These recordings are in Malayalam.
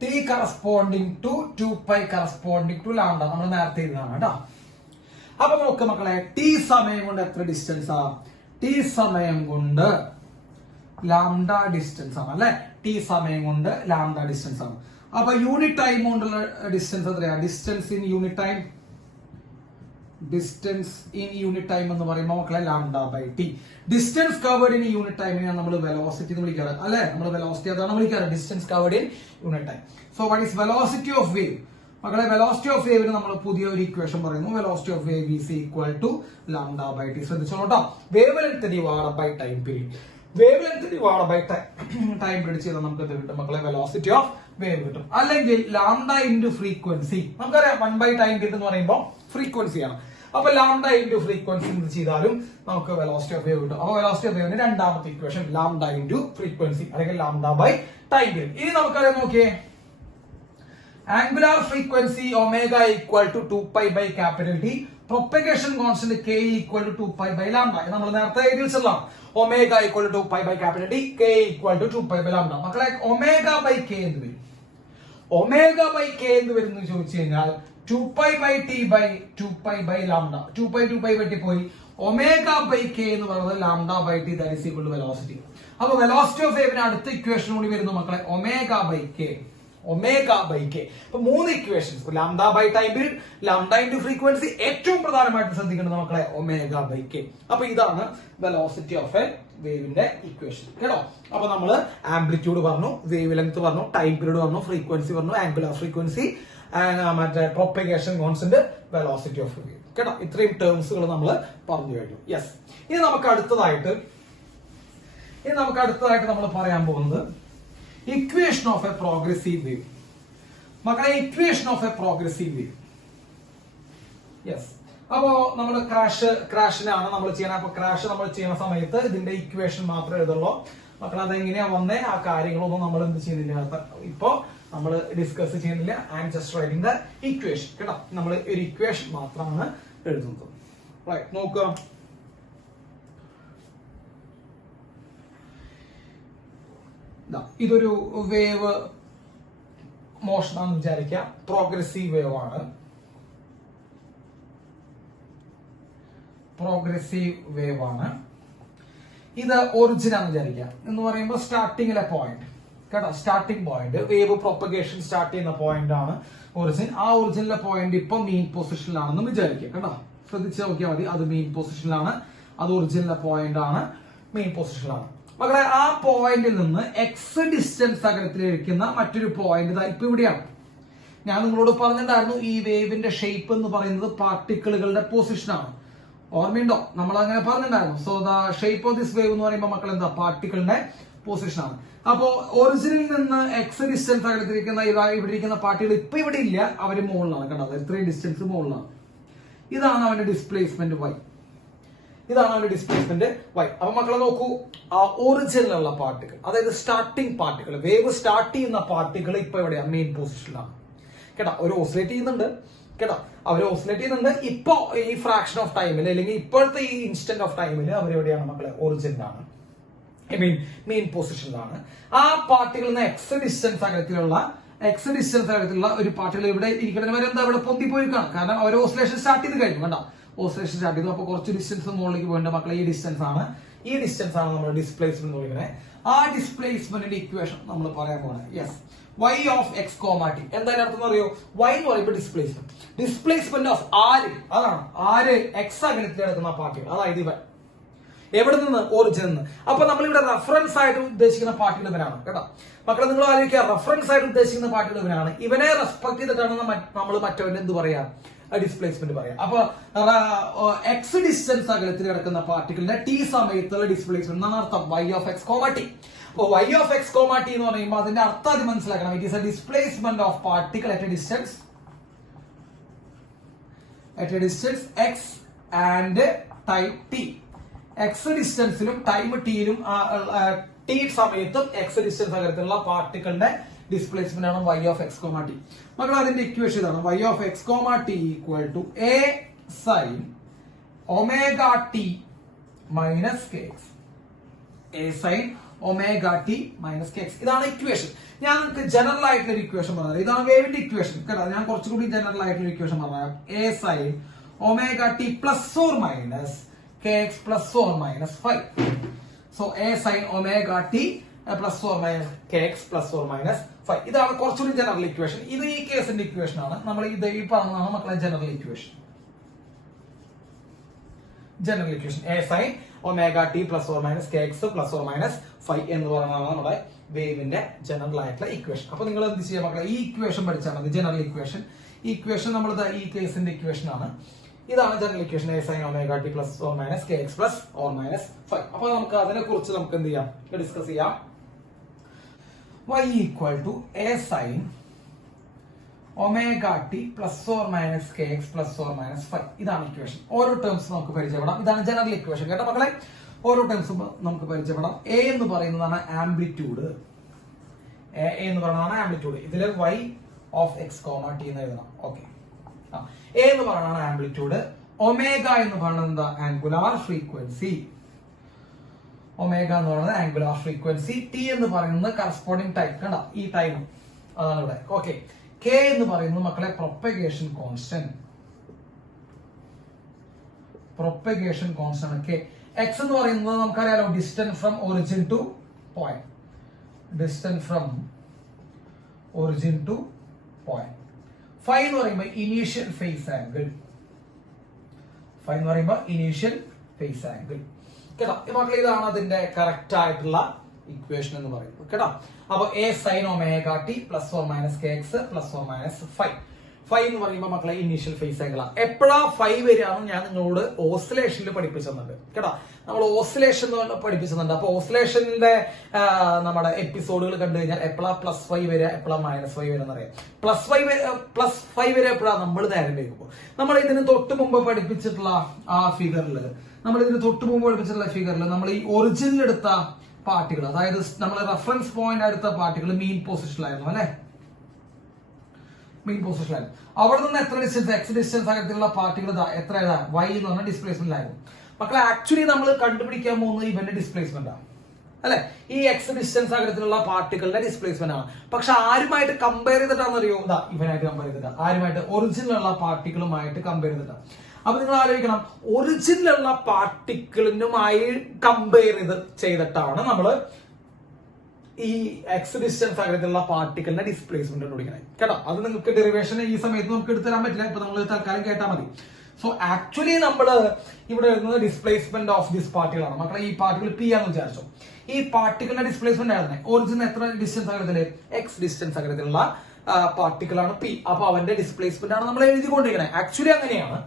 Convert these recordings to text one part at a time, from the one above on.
t corresponding to 2π corresponding to lambda. നമ്മൾ നേരത്തെ എഴുതാണ് കേട്ടോ. അപ്പൊ നോക്ക് മക്കളെ, t സമയം കൊണ്ട് എത്ര ഡിസ്റ്റൻസ് ആ? t സമയം കൊണ്ട് ലാംഡ ഡിസ്റ്റൻസ് ആണ് അല്ലെ. t സമയം കൊണ്ട് ലാംഡ ഡിസ്റ്റൻസ് ആണ്. അപ്പൊ യൂണിറ്റ് ടൈം കൊണ്ടുള്ള ഡിസ്റ്റൻസ് എത്രയാ? Distance in unit time, distance in unit time എന്ന് പറയുമ്പോൾ മക്കളെ lambda by T. Distance covered in unit ടൈമിനെ നമ്മൾ വെലോസിറ്റി എന്ന് വിളിക്കാറ് അല്ലെ. നമ്മൾ വെലോസിറ്റി അതാണ് വിളിക്കാറ്, distance covered in unit time. So what is velocity of wave? മക്കളെ വെലോസിറ്റി ഓഫ് വേവിന് നമ്മൾ പുതിയ ഒരു ഇക്വേഷൻ പറയുന്നു. Velocity of wave is equal to lambda by T. ശ്രദ്ധിച്ചോട്ടോ, wave length divided by time period. Wave length divided by time period ചെയ്താൽ നമുക്ക് എന്ത് കിട്ടും മക്കളെ? വെലോസിറ്റി ഓഫ് വേവ് കിട്ടും. അല്ലെങ്കിൽ ലാംഡ ഇൻറ്റു ഫ്രീക്വൻസി. നമുക്കറിയാം 1 ടൈം പീരീഡ് എന്ന് പറയുമ്പോൾ ഫ്രീക്വൻസിയാണ്. അപ്പൊ ലാംഡ ഇൻറ്റു ഫ്രീക്വൻസി ചെയ്താലും നമുക്ക് വെലോസിറ്റി ഓഫ് വേവ് കിട്ടും. അപ്പൊ വെലോസിറ്റി ഓഫ് വേവിന് രണ്ടാമത്തെ ഇക്വേഷൻ ലാംഡ ഇൻറ്റു ഫ്രീക്വൻസി അല്ലെങ്കിൽ ലാംഡ ബൈ ടൈം പീരീഡ്. ഇനി നമുക്കറിയാം, നോക്കിയേ, angular frequency omega equal to 2π by capital T, propagation constant k equal to 2π by lambda. നമ്മൾ നേരത്തെ എഴുതി വെച്ചതാണ്. Omega equal to 2π by capital T, k equal to 2π by lambda. മക്കളെ ഒമേഗ ബൈ k എന്ത് വരും? ഒമേഗ ബൈ k എന്ത് വരും എന്ന് ചോദിച്ചു കഴിഞ്ഞാൽ 2π by T by 2π by lambda. 2π വെട്ടി പോയി. ഒമേഗ ബൈ k എന്ന് പറയുന്നത് lambda by T, that is equal to velocity. അപ്പൊ വെലോസിറ്റി ഓഫ് വേവിന് അടുത്ത ഇക്വേഷൻ കൂടി വരുന്നു മക്കളെ, omega by k. Omega by k. അപ്പൊ 3 equations, lambda by time period, lambda into frequency, ഏറ്റവും പ്രധാനമായിട്ട് ശ്രദ്ധിക്കേണ്ടത് മക്കളെ ഒമേഗ ബൈ k. അപ്പൊ ഇതാണ് വെലോസിറ്റി ഓഫ് എ വേവിന്റെ ഇക്വേഷൻ കേട്ടോ. അപ്പൊ നമ്മള് ആംപ്ലിറ്റ്യൂഡ് പറഞ്ഞു, വേവ് ലെങ്ത് പറഞ്ഞു, ടൈം പീരീഡ് പറഞ്ഞു, ഫ്രീക്വൻസി പറഞ്ഞു, ആംഗുലാർ ഫ്രീക്വൻസി, മറ്റേ propagation constant, velocity of wave കേട്ടോ. ഇത്രയും ടേംസുകൾ നമ്മൾ പറഞ്ഞു കഴിഞ്ഞു. യെസ്, ഇനി നമുക്ക് അടുത്തതായിട്ട് നമ്മൾ പറയാൻ പോകുന്നത് equation of a progressive wave. മക്കളെ equation of a progressive wave. Yes, അപ്പോ നമ്മൾ ക്രാഷിനാണ് നമ്മൾ ചെയ്യണം. അപ്പൊ ക്രാഷ് നമ്മൾ ചെയ്യുന്ന സമയത്ത് ഇതിന്റെ ഇക്വേഷൻ മാത്രമേ എഴുതുള്ളൂ മക്കളെ. അതെങ്ങനെയാ വന്നേ ആ കാര്യങ്ങളൊന്നും നമ്മൾ എന്ത് ചെയ്യുന്നില്ല, ഇപ്പോ നമ്മൾ ഡിസ്കസ് ചെയ്യുന്നില്ല. I am just writing the equation കേട്ടോ. നമ്മൾ ഒരു ഇക്വേഷൻ മാത്രമാണ് എഴുതുന്നത്. റൈറ്റ്, നോക്കുക. ഇതൊരു വേവ് മോഷൻ ആണെന്ന് വിചാരിക്കുക. പ്രോഗ്രസീവ് വേവ് ആണ്. ഇത് ഒറിജിൻ ആണെന്ന് വിചാരിക്കുക. എന്ന് പറയുമ്പോൾ സ്റ്റാർട്ടിങ്ങിലെ പോയിന്റ് കേട്ടോ, starting point, wave propagation start ചെയ്യുന്ന പോയിന്റ് ആണ് ഒറിജിൻ. ആ ഒറിജിനിലെ പോയിന്റ് ഇപ്പൊ മെയിൻ പൊസിഷനിലാണെന്ന് വിചാരിക്കുക കേട്ടോ. ശ്രദ്ധിച്ച് നോക്കിയാൽ മതി, അത് മെയിൻ പൊസിഷനിലാണ്, അത് ഒറിജിനിലെ പോയിന്റ് ആണ്, മെയിൻ പൊസിഷനിലാണ്. മക്കളെ ആ പോയിന്റിൽ നിന്ന് എക്സ് ഡിസ്റ്റൻസ് അകലത്തിലിരിക്കുന്ന മറ്റൊരു പോയിന്റ് ഇപ്പൊ ഇവിടെയാണ്. ഞാൻ നിങ്ങളോട് പറഞ്ഞിട്ടുണ്ടായിരുന്നു ഈ വേവിന്റെ ഷേപ്പ് എന്ന് പറയുന്നത് പാർട്ടിക്കിളുകളുടെ പൊസിഷനാണ്. ഓർമ്മയുണ്ടോ? നമ്മൾ അങ്ങനെ പറഞ്ഞിട്ടുണ്ടായിരുന്നു. So the shape of this wave എന്ന് പറയുമ്പോൾ മക്കൾ എന്താ? പാർട്ടിക്കിളിന്റെ പൊസിഷനാണ്. അപ്പോ ഒറിജിനിൽ നിന്ന് എക്സ് ഡിസ്റ്റൻസ് അകലത്തിരിക്കുന്ന ഇവിടെ ഇരിക്കുന്ന പാർട്ടികൾ ഇപ്പൊ ഇവിടെ ഇല്ല, അവര് മുകളിലാണ് കണ്ടത്. ഇത്രയും ഡിസ്റ്റൻസ് മുകളിലാണ്. ഇതാണ് അവന്റെ ഡിസ്പ്ലേസ്മെന്റ് y. ഇതാണ് അവന്റെ ഡിസ്പ്ലേസ്മെന്റ് y. അപ്പൊ മക്കളെ നോക്കൂ, ആ ഒറിജിനിലുള്ള പാർട്ടികൾ, അതായത് സ്റ്റാർട്ടിംഗ് പാർട്ടികൾ, വേവ് സ്റ്റാർട്ട് ചെയ്യുന്ന പാർട്ടികൾ ഇപ്പൊ എവിടെയാണ്? മെയിൻ പൊസിഷനിലാണ് കേട്ടോ. അവർ ഓസിലേറ്റ് ചെയ്യുന്നുണ്ട് കേട്ടോ, അവർ ഓസിലേറ്റ് ചെയ്യുന്നുണ്ട്. ഇപ്പൊ ഈ ഫ്രാക്ഷൻ ഓഫ് ടൈമിൽ അല്ലെങ്കിൽ ഇപ്പോഴത്തെ ഈ ഇൻസ്റ്റന്റ് ഓഫ് ടൈമിൽ അവരെവിടെയാണ് മക്കളെ? ഒറിജിനിലാണ്, മെയിൻ പൊസിഷനിലാണ്. ആ പാർട്ടികളിൽ നിന്ന് എക്സ് ഡിസ്റ്റൻസ് അകലത്തിലുള്ള ഒരു പാർട്ടികൾ ഇവിടെ ഇരിക്കുന്നതിന് വരെ എന്താ ഇവിടെ പൊന്തിപ്പോയിരിക്കാണ്. കാരണം അവർ ഓസിലേഷൻ സ്റ്റാർട്ട് ചെയ്ത് കഴിഞ്ഞു കണ്ടോ. ഓസിലേഷൻ സ്റ്റാർട്ട് ചെയ്തു. അപ്പൊ കുറച്ച് ഡിസ്റ്റൻസ് മുകളിലേക്ക് പോയിട്ട് മക്കളെ ഈ ഡിസ്റ്റൻസ് ആണ് നമ്മുടെ ഡിസ്പ്ലേസ്മെന്റ് എന്ന് പറയുന്നത്. ആ ഡിസ്പ്ലേസ്മെന്റിന്റെ ഇക്വേഷൻ നമ്മൾ പറയാൻ പോണേ. Yes, y of x, t. എന്തായാലും അർത്ഥം അറിയോ? y എന്ന് പറയുമ്പോൾ ഡിസ്പ്ലേസ്മെന്റ് ഓഫ് അതാണ് എക്സ് അകലത്തിൽ കിടക്കുന്ന പാർട്ടികൾ, അതായത് ഇവൻ എവിടെ നിന്ന്? ഒറിജിനിൽ നിന്ന്. അപ്പൊ നമ്മളിവിടെ റെഫറൻസ് ആയിട്ട് ഉദ്ദേശിക്കുന്ന പാർട്ടികൾ ഇവനാണ് കേട്ടോ. മക്കളെ നിങ്ങൾ ആലോചിക്കുക, റെഫറൻസ് ആയിട്ട് ഉദ്ദേശിക്കുന്ന പാർട്ടികൾ ഇവനാണ്. ഇവനെ റെസ്പെക്ട് ചെയ്തിട്ടാണ് നമ്മൾ മറ്റവന്റെ എന്ത് പറയാ? ഡിസ്പ്ലേസ്മെന്റ് പറയാം. അപ്പൊ എക്സ് ഡിസ്റ്റൻസ് അകലത്തിൽ കിടക്കുന്ന പാർട്ടിക്കിളിന്റെ ടി സമയത്തുള്ള ഡിസ്പ്ലേസ്മെന്റ് എന്നാണ് അർത്ഥം. y of x, t. അപ്പൊ y ഓഫ് x, t എന്ന് പറയുമ്പോൾ അതിന്റെ അർത്ഥം അത് മനസ്സിലാക്കണം. It is a displacement of particle at a distance x and time t. X ഡിസ്റ്റൻസിലും ടൈം ടിയിലും ടി സമയത്തും എക്സ് ഡിസ്റ്റൻസ് അകലത്തിലുള്ള പാർട്ടിക്കിളിന്റെ ഡിസ്പ്ലേസ്മെന്റ് ആണ് y ഓഫ് x, t. മക്കൾ അതിന്റെ ഇക്വേഷൻ ഇതാണ്. y of x, t equal to a sin omega t minus kx. a sin omega t minus K x. ഇതാണ് ഇക്വേഷൻ. ഞാൻ നിങ്ങൾക്ക് ജനറൽ ആയിട്ടുള്ള ഒരു ഇക്വേഷൻ പറഞ്ഞത്. ഇതാണ് വേവിന്റെ ഇക്വേഷൻ കേട്ടോ. ഞാൻ കുറച്ചുകൂടി ജനറൽ ആയിട്ടുള്ള ഇക്വേഷൻ പറഞ്ഞാൽ A sine omega T plus or minus K X plus or minus 5. So A sine omega T plus or minus K X plus or minus 5. ഇതാണ് കുറച്ചുകൂടി ജനറൽ ഇക്വേഷൻ. ഇത് ഈ കേസിന്റെ ഇക്വേഷൻ ആണ്. നമ്മൾ ഇത് ഈ പറഞ്ഞതാണ് മക്കളെ general equation. General equation A sine omega T plus or minus K X plus or minus 5 എന്ന് പറയുന്നതാണ് നമ്മുടെ വേവിന്റെ ജനറൽ ആയിട്ടുള്ള ഇക്വേഷൻ. അപ്പൊ നിങ്ങൾ എന്ത് ചെയ്യാം മക്കളെ, ഈ ഇക്വേഷൻ പഠിച്ചാൽ മതി. General equation. ഈ ഇക്വേഷൻ നമ്മൾ ഈ കേസിന്റെ ഇക്വേഷൻ ആണ്. ഇതാണ് general equation A sine omega T plus or minus K X plus or minus 5. അപ്പൊ നമുക്ക് അതിനെ കുറിച്ച് നമുക്ക് എന്ത് ചെയ്യാം, ഡിസ്കസ് ചെയ്യാം. y equal to A sine omega T plus or minus K X plus or minus 5. ഇതാണ് ഇക്വേഷൻ. ഓരോ ടേംസ് നമുക്ക് പരിചയപ്പെടാം. ഇതാണ് ജനറൽ ഇക്വേഷൻ കേട്ടോ മക്കളെ. ഓരോ ടേംസും നമുക്ക് പരിചയപ്പെടാം. എ എന്ന് പറയുന്നതാണ് ആംപ്ലിറ്റ്യൂഡ്. എ എന്ന് പറയുന്നതാണ് ആംപ്ലിറ്റ്യൂഡ്. ഇതിൽ y of X comma T എന്ന് എഴുതണം. ഓക്കെ. എ എന്ന് പറയുന്നതാണ് ആംപ്ലിറ്റ്യൂഡ്. ഒമേഗ എന്ന് പറയുന്നത് എന്താ, ആംഗുലാർ ഫ്രീക്വൻസി. ഒമേഗ എന്ന് പറയുന്നത് ആംഗുലാർ ഫ്രീക്വൻസി. ടി എന്ന് പറയുന്നത് കറസ്പോണ്ടിങ് ടൈം കണ്ട, ഈ ടൈം അതാണ് ഇവിടെ. ഓക്കെ. കെ എന്ന് പറയുന്നത് മക്കളെ propagation constant. Propagation constant K. X എന്ന് പറയുന്നത് നമുക്കറിയാലോ distance from origin two point. Distance from origin two point. Phi എന്ന് പറയുമ്പോൾ ഇനീഷ്യൽ ഫേസ് ആംഗിൾ. ഫൈ എന്ന് പറയുമ്പോൾ ഇനീഷ്യൽ ഫേസ് ആംഗിൾ കേട്ടോ. മക്കളെ ഇതാണ് അതിന്റെ കറക്റ്റ് ആയിട്ടുള്ള ഇക്വേഷൻ എന്ന് പറയുന്നത് കേട്ടോ. അപ്പൊ A sine omega T plus or minus K X plus or minus 5. 5 എന്ന് പറയുമ്പോൾ മക്കളെ ഇനീഷ്യൽ ഫേസ് ആംഗിൾ ആണ്. എപ്പോഴാ 5 വരികയാണെന്ന് ഞാൻ നിങ്ങളോട് ഓസിലേഷനിൽ പഠിപ്പിച്ചിട്ടുണ്ട് കേട്ടോ. നമ്മൾ ഓസിലേഷൻ പഠിപ്പിച്ചിട്ടുണ്ട്. അപ്പൊ ഓസിലേഷന്റെ നമ്മുടെ എപ്പിസോഡുകൾ കണ്ടു കഴിഞ്ഞാൽ എപ്പോഴാ +5 വരിക, എപ്പോഴാ -5 വരിക എന്നറിയാം. +5 വരെ എപ്പോഴാണ് നമ്മൾ നേരം വയ്ക്കുമ്പോൾ. നമ്മൾ ഇതിന് തൊട്ട് മുമ്പ് പഠിപ്പിച്ചിട്ടുള്ള ആ ഫിഗറിൽ, നമ്മൾ ഈ ഒറിജിനിൽ എടുത്ത പാർട്ടികൾ, അതായത് നമ്മൾ റെഫറൻസ് പോയിന്റ് എടുത്ത പാർട്ടികൾ മീൻ പൊസിഷനിലായിരുന്നു അല്ലെ. മീൻ പൊസിഷനിലായിരുന്നു. അവിടെ നിന്ന് എത്ര ഡിസ്റ്റൻസ്, എക്സ് ഡിസ്റ്റൻസ് അകത്തുള്ള പാർട്ടികൾ എത്ര y എന്ന് പറഞ്ഞ ഡിസ്പ്ലേസ്മെന്റിലായിരുന്നു. മക്കളെ ആക്ച്വലി നമ്മൾ കണ്ടുപിടിക്കാൻ പോകുന്നത് ഇവന്റെ ഡിസ്പ്ലേസ്മെന്റ് ആണ് അല്ലെ. ഈ എക്സ് ഡിസ്റ്റൻസ് അകത്തുള്ള പാർട്ടികളുടെ ഡിസ്പ്ലേസ്മെന്റ് ആണ്. പക്ഷെ ആരുമായിട്ട് കമ്പയർ ചെയ്തിട്ടാണെന്ന് അറിയോ, ഇവനായിട്ട് കമ്പയർ ചെയ്തിട്ടാ. ആരുമായിട്ട്, ഒറിജിനിലുള്ള പാർട്ടികളുമായിട്ട് കമ്പയർ ചെയ്തിട്ടാ. അപ്പൊ നിങ്ങൾ ആലോചിക്കണം, ഒറിജിനിലുള്ള പാർട്ടിക്കിളിനുമായി കമ്പയർ ചെയ്തിട്ടാണ് നമ്മൾ ഈ എക്സ് ഡിസ്റ്റൻസ് അകത്തുള്ള പാർട്ടിക്കിളിന്റെ ഡിസ്പ്ലേസ്മെന്റ് കണ്ടുപിടിക്കണേ കേട്ടോ. അത് നിങ്ങൾക്ക് ഡെറിവേഷൻ ഈ സമയത്ത് നമുക്ക് എടുത്തു തരാൻ പറ്റില്ല. ഇപ്പൊ നമ്മൾ തൽക്കാലം കേട്ടാൽ മതി. സോ ആക്ച്വലി നമ്മൾ ഇവിടെ വരുന്നത് ഡിസ്പ്ലേസ്മെന്റ് ഓഫ് ദിസ് പാർട്ടികളാണ് മക്കളെ. ഈ പാർട്ടികൾ പി ആണെന്ന് വിചാരിച്ചോ. ഈ പാർട്ടികളുടെ ഡിസ്പ്ലേസ്മെന്റ് ആയിരുന്നേ ഒറിജിൻ എത്ര ഡിസ്റ്റൻസ് അകലത്തില്, എക്സ് ഡിസ്റ്റൻസ് അകലത്തിലുള്ള പാർട്ടിക്കിളാണ് പി. അപ്പൊ അവന്റെ ഡിസ്പ്ലേസ്മെന്റ് ആണ് നമ്മൾ എഴുതിക്കൊണ്ടിരിക്കണേ. ആക്ച്വലി അങ്ങനെയാണ്.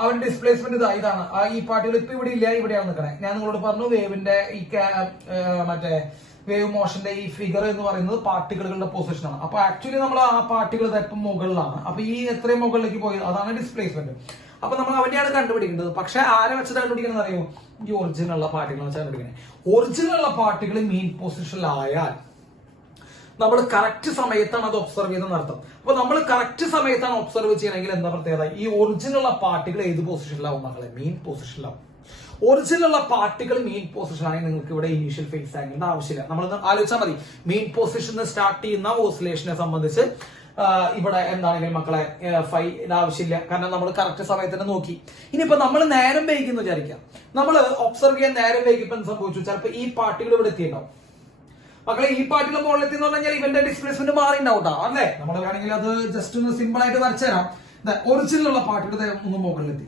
അവന്റെ ഡിസ്പ്ലേസ്മെന്റ് ഇതാണ്. ഈ പാർട്ടികൾ ഇപ്പൊ ഇവിടെ ഇല്ല, ഇവിടെയാണ് നിൽക്കണേ. ഞാൻ നിങ്ങളോട് പറഞ്ഞു വേവിന്റെ ഈ മറ്റേ വേവ് മോഷന്റെ ഈ ഫിഗർ എന്ന് പറയുന്നത് പാർട്ടിക്കിളുകളുടെ പൊസിഷൻ ആണ്. അപ്പൊ ആക്ച്വലി നമ്മൾ ആ പാർട്ടികൾ ഇപ്പം മുകളിലാണ്. അപ്പൊ ഈ എത്രയും മുകളിലേക്ക് പോയി അതാണ് ഡിസ്പ്ലേസ്മെന്റ്. അപ്പൊ നമ്മൾ അവന്റെയാണ് കണ്ടുപിടിക്കേണ്ടത്. പക്ഷെ ആരെ വെച്ചിട്ട് കണ്ടുപിടിക്കുന്നത് അറിയോ, ഈ ഒറിജിനുള്ള പാർട്ടികൾ വെച്ചാൽ കണ്ടുപിടിക്കണേ. ഒറിജിനുള്ള പാർട്ടികൾ മീൻ പൊസിഷനിലായാൽ നമ്മൾ കറക്റ്റ് സമയത്താണ് അത് ഒബ്സർവ് ചെയ്ത് നടത്തും. അപ്പൊ നമ്മൾ കറക്റ്റ് സമയത്താണ് ഒബ്സർവ് ചെയ്യണമെങ്കിൽ എന്താ പ്രത്യേകത, ഈ ഒറിജിനുള്ള പാർട്ടികൾ ഏത് പൊസിഷനിലാവും മക്കളെ, മീൻ പൊസിഷനിലാവും. ഒറിജിനുള്ള പാർട്ടികൾ മീൻ പൊസിഷനാണെങ്കിൽ നിങ്ങൾക്ക് ഇവിടെ ഇനീഷ്യൽ ഫേസ് ആംഗിളിന്റെ ആവശ്യമില്ല. നമ്മളൊന്ന് ആലോചിച്ചാൽ മതി. മീൻ പൊസിഷനിൽ സ്റ്റാർട്ട് ചെയ്യുന്ന ഓസിലേഷനെ സംബന്ധിച്ച് ഇവിടെ എന്താണെങ്കിലും മക്കളെ ഫൈയുടെ ആവശ്യമില്ല. കാരണം നമ്മൾ കറക്റ്റ് സമയത്തിന് നോക്കി. ഇനിയിപ്പോ നമ്മൾ നേരം വൈകിന്ന് വിചാരിക്കാം. നമ്മൾ ഒബ്സർവ് ചെയ്യാൻ നേരം വൈകിപ്പോ എന്ത് സംഭവിച്ചു, ചിലപ്പോൾ ഈ പാർട്ടികൾ ഇവിടെ എത്തിയിട്ടുണ്ടാവും മക്കളെ. ഈ പാർട്ടികൾ മുകളിലെത്തി എന്ന് പറഞ്ഞാൽ ഇവന്റെ ഡിസ്പ്ലേസ്മെന്റ് മാറിണ്ടാവൂട്ടാ അല്ലേ. നമ്മൾ വേണമെങ്കിൽ അത് ജസ്റ്റ് ഒന്ന് സിമ്പിൾ ആയിട്ട് വരച്ചു തരാം. ഒറിജിനിലുള്ള പാർട്ടികൾ ഒന്ന് മുകളിലെത്തി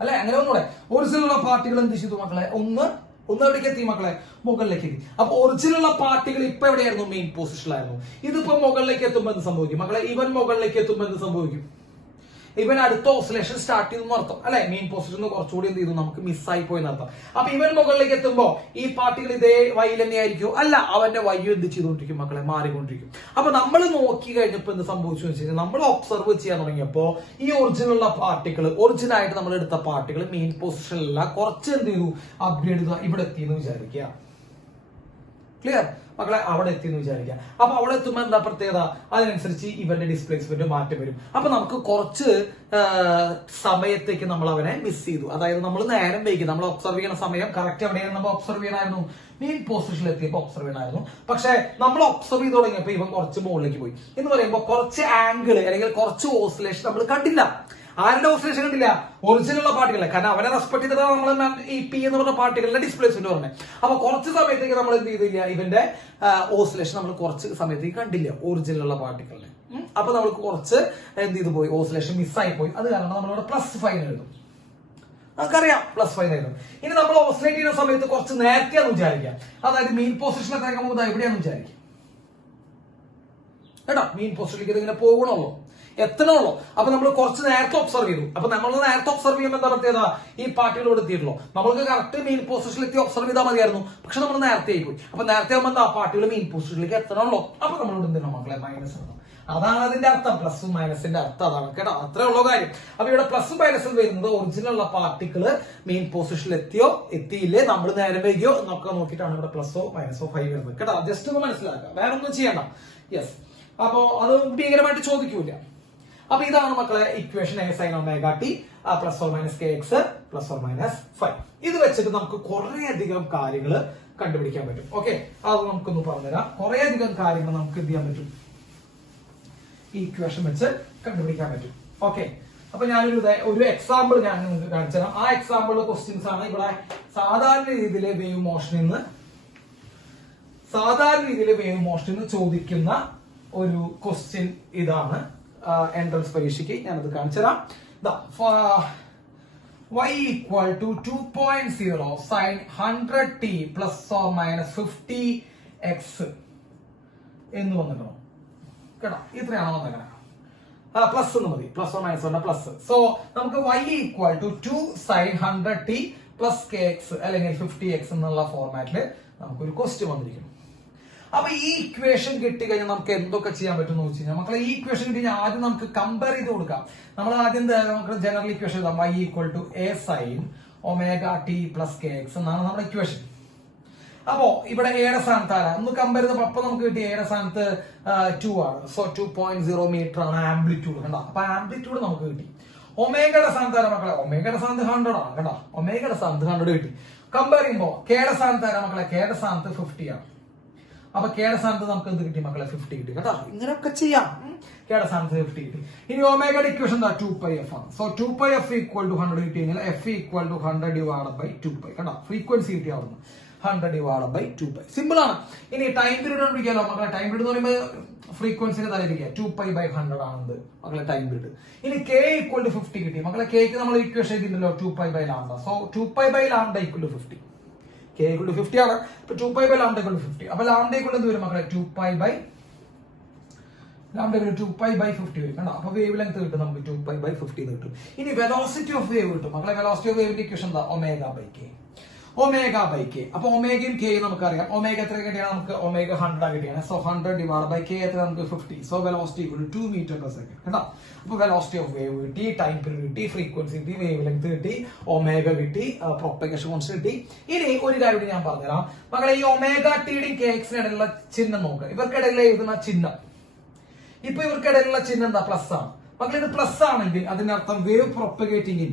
അല്ലെ. അങ്ങനെ ഒന്നുകൂടെ ഒറിജിനിലുള്ള പാർട്ടികൾ എന്ത് ചെയ്തു മക്കളെ, ഒന്ന് എവിടേക്ക് എത്തി മക്കളെ, മുകളിലേക്ക് എത്തി. അപ്പൊ ഒറിജിനുള്ള പാർട്ടികൾ ഇപ്പൊ എവിടെയായിരുന്നു, മെയിൻ പൊസിഷനിലായിരുന്നു. ഇതിപ്പോ മുകളിലേക്ക് എത്തുമ്പോൾ എന്ത് സംഭവിക്കും മക്കളെ, ഇവൻ മുകളിലേക്ക് എത്തുമ്പോൾ എന്ത് സംഭവിക്കും, ഇവൻ അടുത്ത ഓസിലേഷൻ സ്റ്റാർട്ട് ചെയ്തു നടത്തും അല്ലെ. മെയിൻ പൊസിഷൻ കുറച്ചുകൂടി എന്ത് ചെയ്തു, നമുക്ക് മിസ്സായി പോയി നടത്താം. അപ്പൊ ഇവൻ മുകളിലേക്ക് എത്തുമ്പോ ഈ പാർട്ടികൾ ഇതേ വൈയിൽ തന്നെയായിരിക്കും അല്ല, അവന്റെ വയ്യ എന്ത് ചെയ്തുകൊണ്ടിരിക്കും മക്കളെ, മാറിക്കൊണ്ടിരിക്കും. അപ്പൊ നമ്മൾ നോക്കി കഴിഞ്ഞപ്പോ എന്ത് സംഭവിച്ചു വെച്ച് കഴിഞ്ഞാൽ, നമ്മൾ ഒബ്സർവ് ചെയ്യാൻ തുടങ്ങിയപ്പോ ഈ ഒറിജിനുള്ള പാർട്ടികൾ, ഒറിജിനായിട്ട് നമ്മൾ എടുത്ത പാർട്ടികൾ മെയിൻ പൊസിഷനിലല്ല, കുറച്ച് എന്ത് ചെയ്തു, അപ്ഗ്രേഡ് ചെയ്തു ഇവിടെ എത്തിയെന്ന് വിചാരിക്കുക. ക്ലിയർ മക്കളെ? അവിടെ എത്തി എന്ന് വിചാരിക്കാം. അപ്പൊ അവിടെ എത്തുമ്പോൾ എന്താ പ്രത്യേകത? അതിനനുസരിച്ച് ഇവന്റെ ഡിസ്പ്ലേസ്മെന്റ് മാറ്റം വരും. അപ്പൊ നമുക്ക് കുറച്ച് സമയത്തേക്ക് നമ്മൾ അവനെ മിസ് ചെയ്തു. അതായത് നമ്മൾ നേരം വൈകി, നമ്മൾ ഒബ്സർവ് ചെയ്യുന്ന സമയം കറക്റ്റ് എവിടെയാണ് നമ്മൾ ഒബ്സർവ് ചെയ്യണമായിരുന്നു? മെയിൻ പൊസിഷനിൽ എത്തിയപ്പോൾ ഒബ്സർവ് ചെയ്യണമായിരുന്നു. പക്ഷെ നമ്മൾ ഒബ്സർവ് ചെയ്ത് തുടങ്ങിയപ്പോൾ ഇവൻ കുറച്ച് മുകളിലേക്ക് പോയി എന്ന് പറയുമ്പോൾ കുറച്ച് ആംഗിൾ അല്ലെങ്കിൽ കുറച്ച് ഓസിലേഷൻ നമ്മൾ കണ്ടില്ല. ആരുടെ ഓസിലേഷൻ കണ്ടില്ല? ഒറിജിനലുള്ള പാർട്ടികളെ. കാരണം അവനെ റെസ്പെക്ട് ചെയ്തിട്ടാണ് നമ്മൾ ഈ പി എന്ന് പറഞ്ഞ പാർട്ടികളുടെ ഡിസ്പ്ലേസ്മെന്റ് പറഞ്ഞത്. അപ്പൊ കുറച്ച് സമയത്തേക്ക് നമ്മൾ എന്ത് ചെയ്തില്ല? ഇവന്റെ ഓസിലേഷൻ നമ്മൾ കുറച്ച് സമയത്തേക്ക് കണ്ടില്ല ഒറിജിനലുള്ള പാർട്ടികളുടെ. അപ്പൊ നമ്മൾക്ക് കുറച്ച് എന്ത് ചെയ്തു പോയി? ഓസിലേഷൻ മിസ്സായി പോയി. അത് കാരണം നമ്മളിവിടെ +5 എഴുതും. നമുക്കറിയാം +5 എഴുതും. ഇനി നമ്മൾ ഓസിലേറ്റ് ചെയ്യുന്ന സമയത്ത് കുറച്ച് നേരത്തെയാന്ന് വിചാരിക്കാം. അതായത് മെയിൻ പൊസിഷനിലൊക്കെ നമുക്ക് എവിടെയാന്ന് വിചാരിക്കാം കേട്ടോ. മെയിൻ പൊസിഷനിലേക്ക് ഇങ്ങനെ പോകണമല്ലോ, എത്തണമല്ലോ. അപ്പൊ നമ്മൾ കുറച്ച് നേരത്തെ ഒബ്സർവ് ചെയ്തു. അപ്പൊ നമ്മൾ നേരത്തെ ഒബ്സർവ് ചെയ്യുമ്പോൾ എന്താ പ്രത്യേകത? ഈ പാർട്ടികൾ ഇവിടെ എത്തിയിട്ടുള്ളൂ. നമ്മൾക്ക് കറക്റ്റ് മെയിൻ പൊസിഷനിലെത്തി ഒബ്സർവ് ചെയ്താൽ മതിയായിരുന്നു. പക്ഷെ നമ്മൾ നേരത്തെ ആയിപ്പോയി. അപ്പൊ നേരത്തെ ആകുമ്പോൾ എന്താ? പാർട്ടികൾ മെയിൻ പൊസിഷനിലേക്ക് എത്തണമല്ലോ. അപ്പൊ നമ്മളോട് എന്തിനാ മക്കളെ? മൈനസ് എഴുതണം. അതാണ് അതിന്റെ അർത്ഥം. പ്ലസും മൈനസിന്റെ അർത്ഥം അതാണ് കേട്ടോ. അത്രേ ഉള്ള കാര്യം. അപ്പൊ ഇവിടെ പ്ലസും മൈനസും വരുന്നത് ഒറിജിനൽ പാർട്ടിക്കിള് മെയിൻ പൊസിഷനിൽ എത്തിയോ എത്തിയില്ലേ, നമ്മൾ നേരം വൈകിയോ എന്നൊക്കെ നോക്കിയിട്ടാണ് ഇവിടെ +ഓ -ഓ 5 വരുന്നത് കേട്ടോ. ജസ്റ്റ് ഒന്ന് മനസ്സിലാക്കാം, വേറെ ഒന്നും ചെയ്യണ്ട. യെസ്. അപ്പോ അത് ഭീകരമായിട്ട് ചോദിക്കൂല. അപ്പൊ ഇതാണ് മക്കളെ equation A sin omega t ± kx ± 5. ഇത് വെച്ചിട്ട് നമുക്ക് കുറെ അധികം കാര്യങ്ങൾ കണ്ടുപിടിക്കാൻ പറ്റും. ഓക്കെ, അത് നമുക്കൊന്ന് പറഞ്ഞുതരാം. കുറെ അധികം കാര്യങ്ങൾ നമുക്ക് എന്ത് ചെയ്യാൻ പറ്റും? ഈ ഇക്വേഷൻ വെച്ച് കണ്ടുപിടിക്കാൻ പറ്റും. ഓക്കെ, അപ്പൊ ഞാനൊരു എക്സാമ്പിൾ ഞാൻ നിങ്ങൾക്ക് കാണിച്ചു തരാം. ആ എക്സാമ്പിളിലെ ക്വസ്റ്റ്യൻസ് ആണ് ഇവിടെ. സാധാരണ രീതിയിലെ വേവ് മോഷനിൽ ചോദിക്കുന്ന ഒരു ക്വസ്റ്റ്യൻ ഇതാണ്. എൻട്രൻസ് പരീക്ഷയ്ക്ക് ഞാനത് കാണിച്ചു തരാം. y = 2.0 sin 100t ± 50x എന്ന് വന്നിട്ടോ കേട്ടോ. ഇത്രയാണോ വന്നേക്കണം? പ്ലസ് എന്ന് മതി, ± പ്ലസ്. സോ നമുക്ക് y = 2 sin 100t kx അല്ലെങ്കിൽ 50x എന്നുള്ള ഫോർമാറ്റില് നമുക്കൊരു ക്വസ്റ്റ്യൻ വന്നിരിക്കുന്നു. അപ്പൊ ഈ ഇക്വേഷൻ കിട്ടിക്കഴിഞ്ഞാൽ നമുക്ക് എന്തൊക്കെ ചെയ്യാൻ പറ്റും എന്ന് വെച്ച് കഴിഞ്ഞാൽ മക്കളെ, ഈ ഇക്വേഷൻ കിട്ടി കഴിഞ്ഞാൽ ആദ്യം നമുക്ക് കമ്പയർ ചെയ്ത് കൊടുക്കാം. നമ്മൾ ആദ്യം നമുക്ക് ജനറൽ ഇക്വേഷൻ എഴുതാം. y = a sin ωt kx എന്നാണ് നമ്മുടെ ഇക്വേഷൻ. അപ്പോ ഇവിടെ എയുടെ സ്ഥാനത്ത് ആരാ ഒന്ന് കമ്പയർ ചെയ്തപ്പോ അപ്പൊ നമുക്ക് കിട്ടിയ എയുടെ സ്ഥാനത്ത് 2 ആണ്. സോ 2.0 മീറ്റർ ആണ് ആംപ്ലിറ്റ്യൂഡ് കണ്ടോ. അപ്പൊ ആംപ്ലിറ്റ്യൂഡ് നമുക്ക് കിട്ടി. ഒമേഗയുടെ സ്ഥാനത്ത് ആരാ മക്കളെ? ഒമേഗയുടെ സ്ഥാനത്ത് 100 ആണ് കേട്ടോ. ഒമേഗയുടെ സ്ഥാനത്ത് 100 കിട്ടി. കമ്പയർ ചെയ്യുമ്പോ കെയുടെ സ്ഥാനത്ത് ആരാ മക്കളെ? കെയുടെ സ്ഥാനത്ത് 50 ആണ്. അപ്പൊ കെയുടെ സ്ഥാനത്ത് നമുക്ക് എന്ത് കിട്ടി മക്കളെ? 50 കിട്ടി കേട്ടോ. ഇങ്ങനെയൊക്കെ ചെയ്യാം. കെയുടെ സ്ഥാനത്ത് 50 കിട്ടി. ഇനി ഒമേഗയുടെ ഇക്വേഷൻ എന്താ? 2πf ആണ്. സോ 2πf = 100 കിട്ടി കഴിഞ്ഞാൽ f = 100/2π കേട്ടോ. ഫ്രീക്വൻസി കിട്ടി അവിടുന്ന് 100/2π. സിമ്പിൾ ആണ്. ഇനി ടൈം പീരീഡ് കണ്ടുപിടിക്കാലോ മക്കളെ. ടൈം പീരീഡ് എന്ന് പറയുമ്പോൾ ഫ്രീക്വൻസിനെ തലയിരിക്കുക. 2π/100 ആണ് മക്കളെ ടൈം പീരീഡ്. ഇനി k = 50 കിട്ടി മക്കളെ. കെക്ക് നമ്മൾ ഇക്വേഷൻ എഴുതിയിട്ടുണ്ടല്ലോ 2π/λ. സോ 2π/λ = 50. k = 50 ആണ്. ഇപ്പൊ 2π/λ = 50. അപ്പൊ λ = എന്ത് വരും മക്കളെ? 2π/50 വരും കണ്ടോ. അപ്പൊ വേവ് ലെങ്ത് കിട്ടും നമുക്ക് 2π/50 കിട്ടും. ഇനി വെലോസിറ്റി ഓഫ് വേവ് കിട്ടും മക്കളെ. വെലോസിറ്റി ഓഫ് വേവിന്റെ ഇക്വേഷൻ എന്താ? ω/k. അപ്പൊ ഒമേഗയും കെയും നമുക്കറിയാം. ഒമേഗ എത്ര കിട്ടിയാണ് നമുക്ക്? ഒമേഗ 100 കിട്ടിയാണ്. സോ 100/k എത്ര നമുക്ക്? 50. സോ വെലോസിറ്റി = 2 m/s കേട്ടോ. അപ്പൊ വെലോസിറ്റി ഓഫ് വേവ് കിട്ടി, ടൈം പീരീഡ് കിട്ടി, ഫ്രീക്വൻസി കിട്ടി, വേവ് ലെങ്ത് കിട്ടി, ഒമേഗ കിട്ടി, പ്രൊപ്പഗേഷൻ കോൺസ്റ്റന്റ് കിട്ടി. ഇനി ഒരു കാര്യം ഞാൻ പറഞ്ഞുതരാം മക്കളെ. ഈ ω/t-യുടെയും kx-നും ഇടയിലുള്ള ചിഹ്നം നോക്കുക. ഇവർക്കിടയിൽ എഴുതുന്ന ചിഹ്നം, ഇപ്പൊ ഇവർക്കിടയിലുള്ള ചിഹ്നം എന്താ? പ്ലസ് ആണ് മക്കളെ. ഇത് പ്ലസ് ആണെങ്കിൽ അതിനർത്ഥം വേവ് പ്രൊപ്പഗേറ്റിംഗ്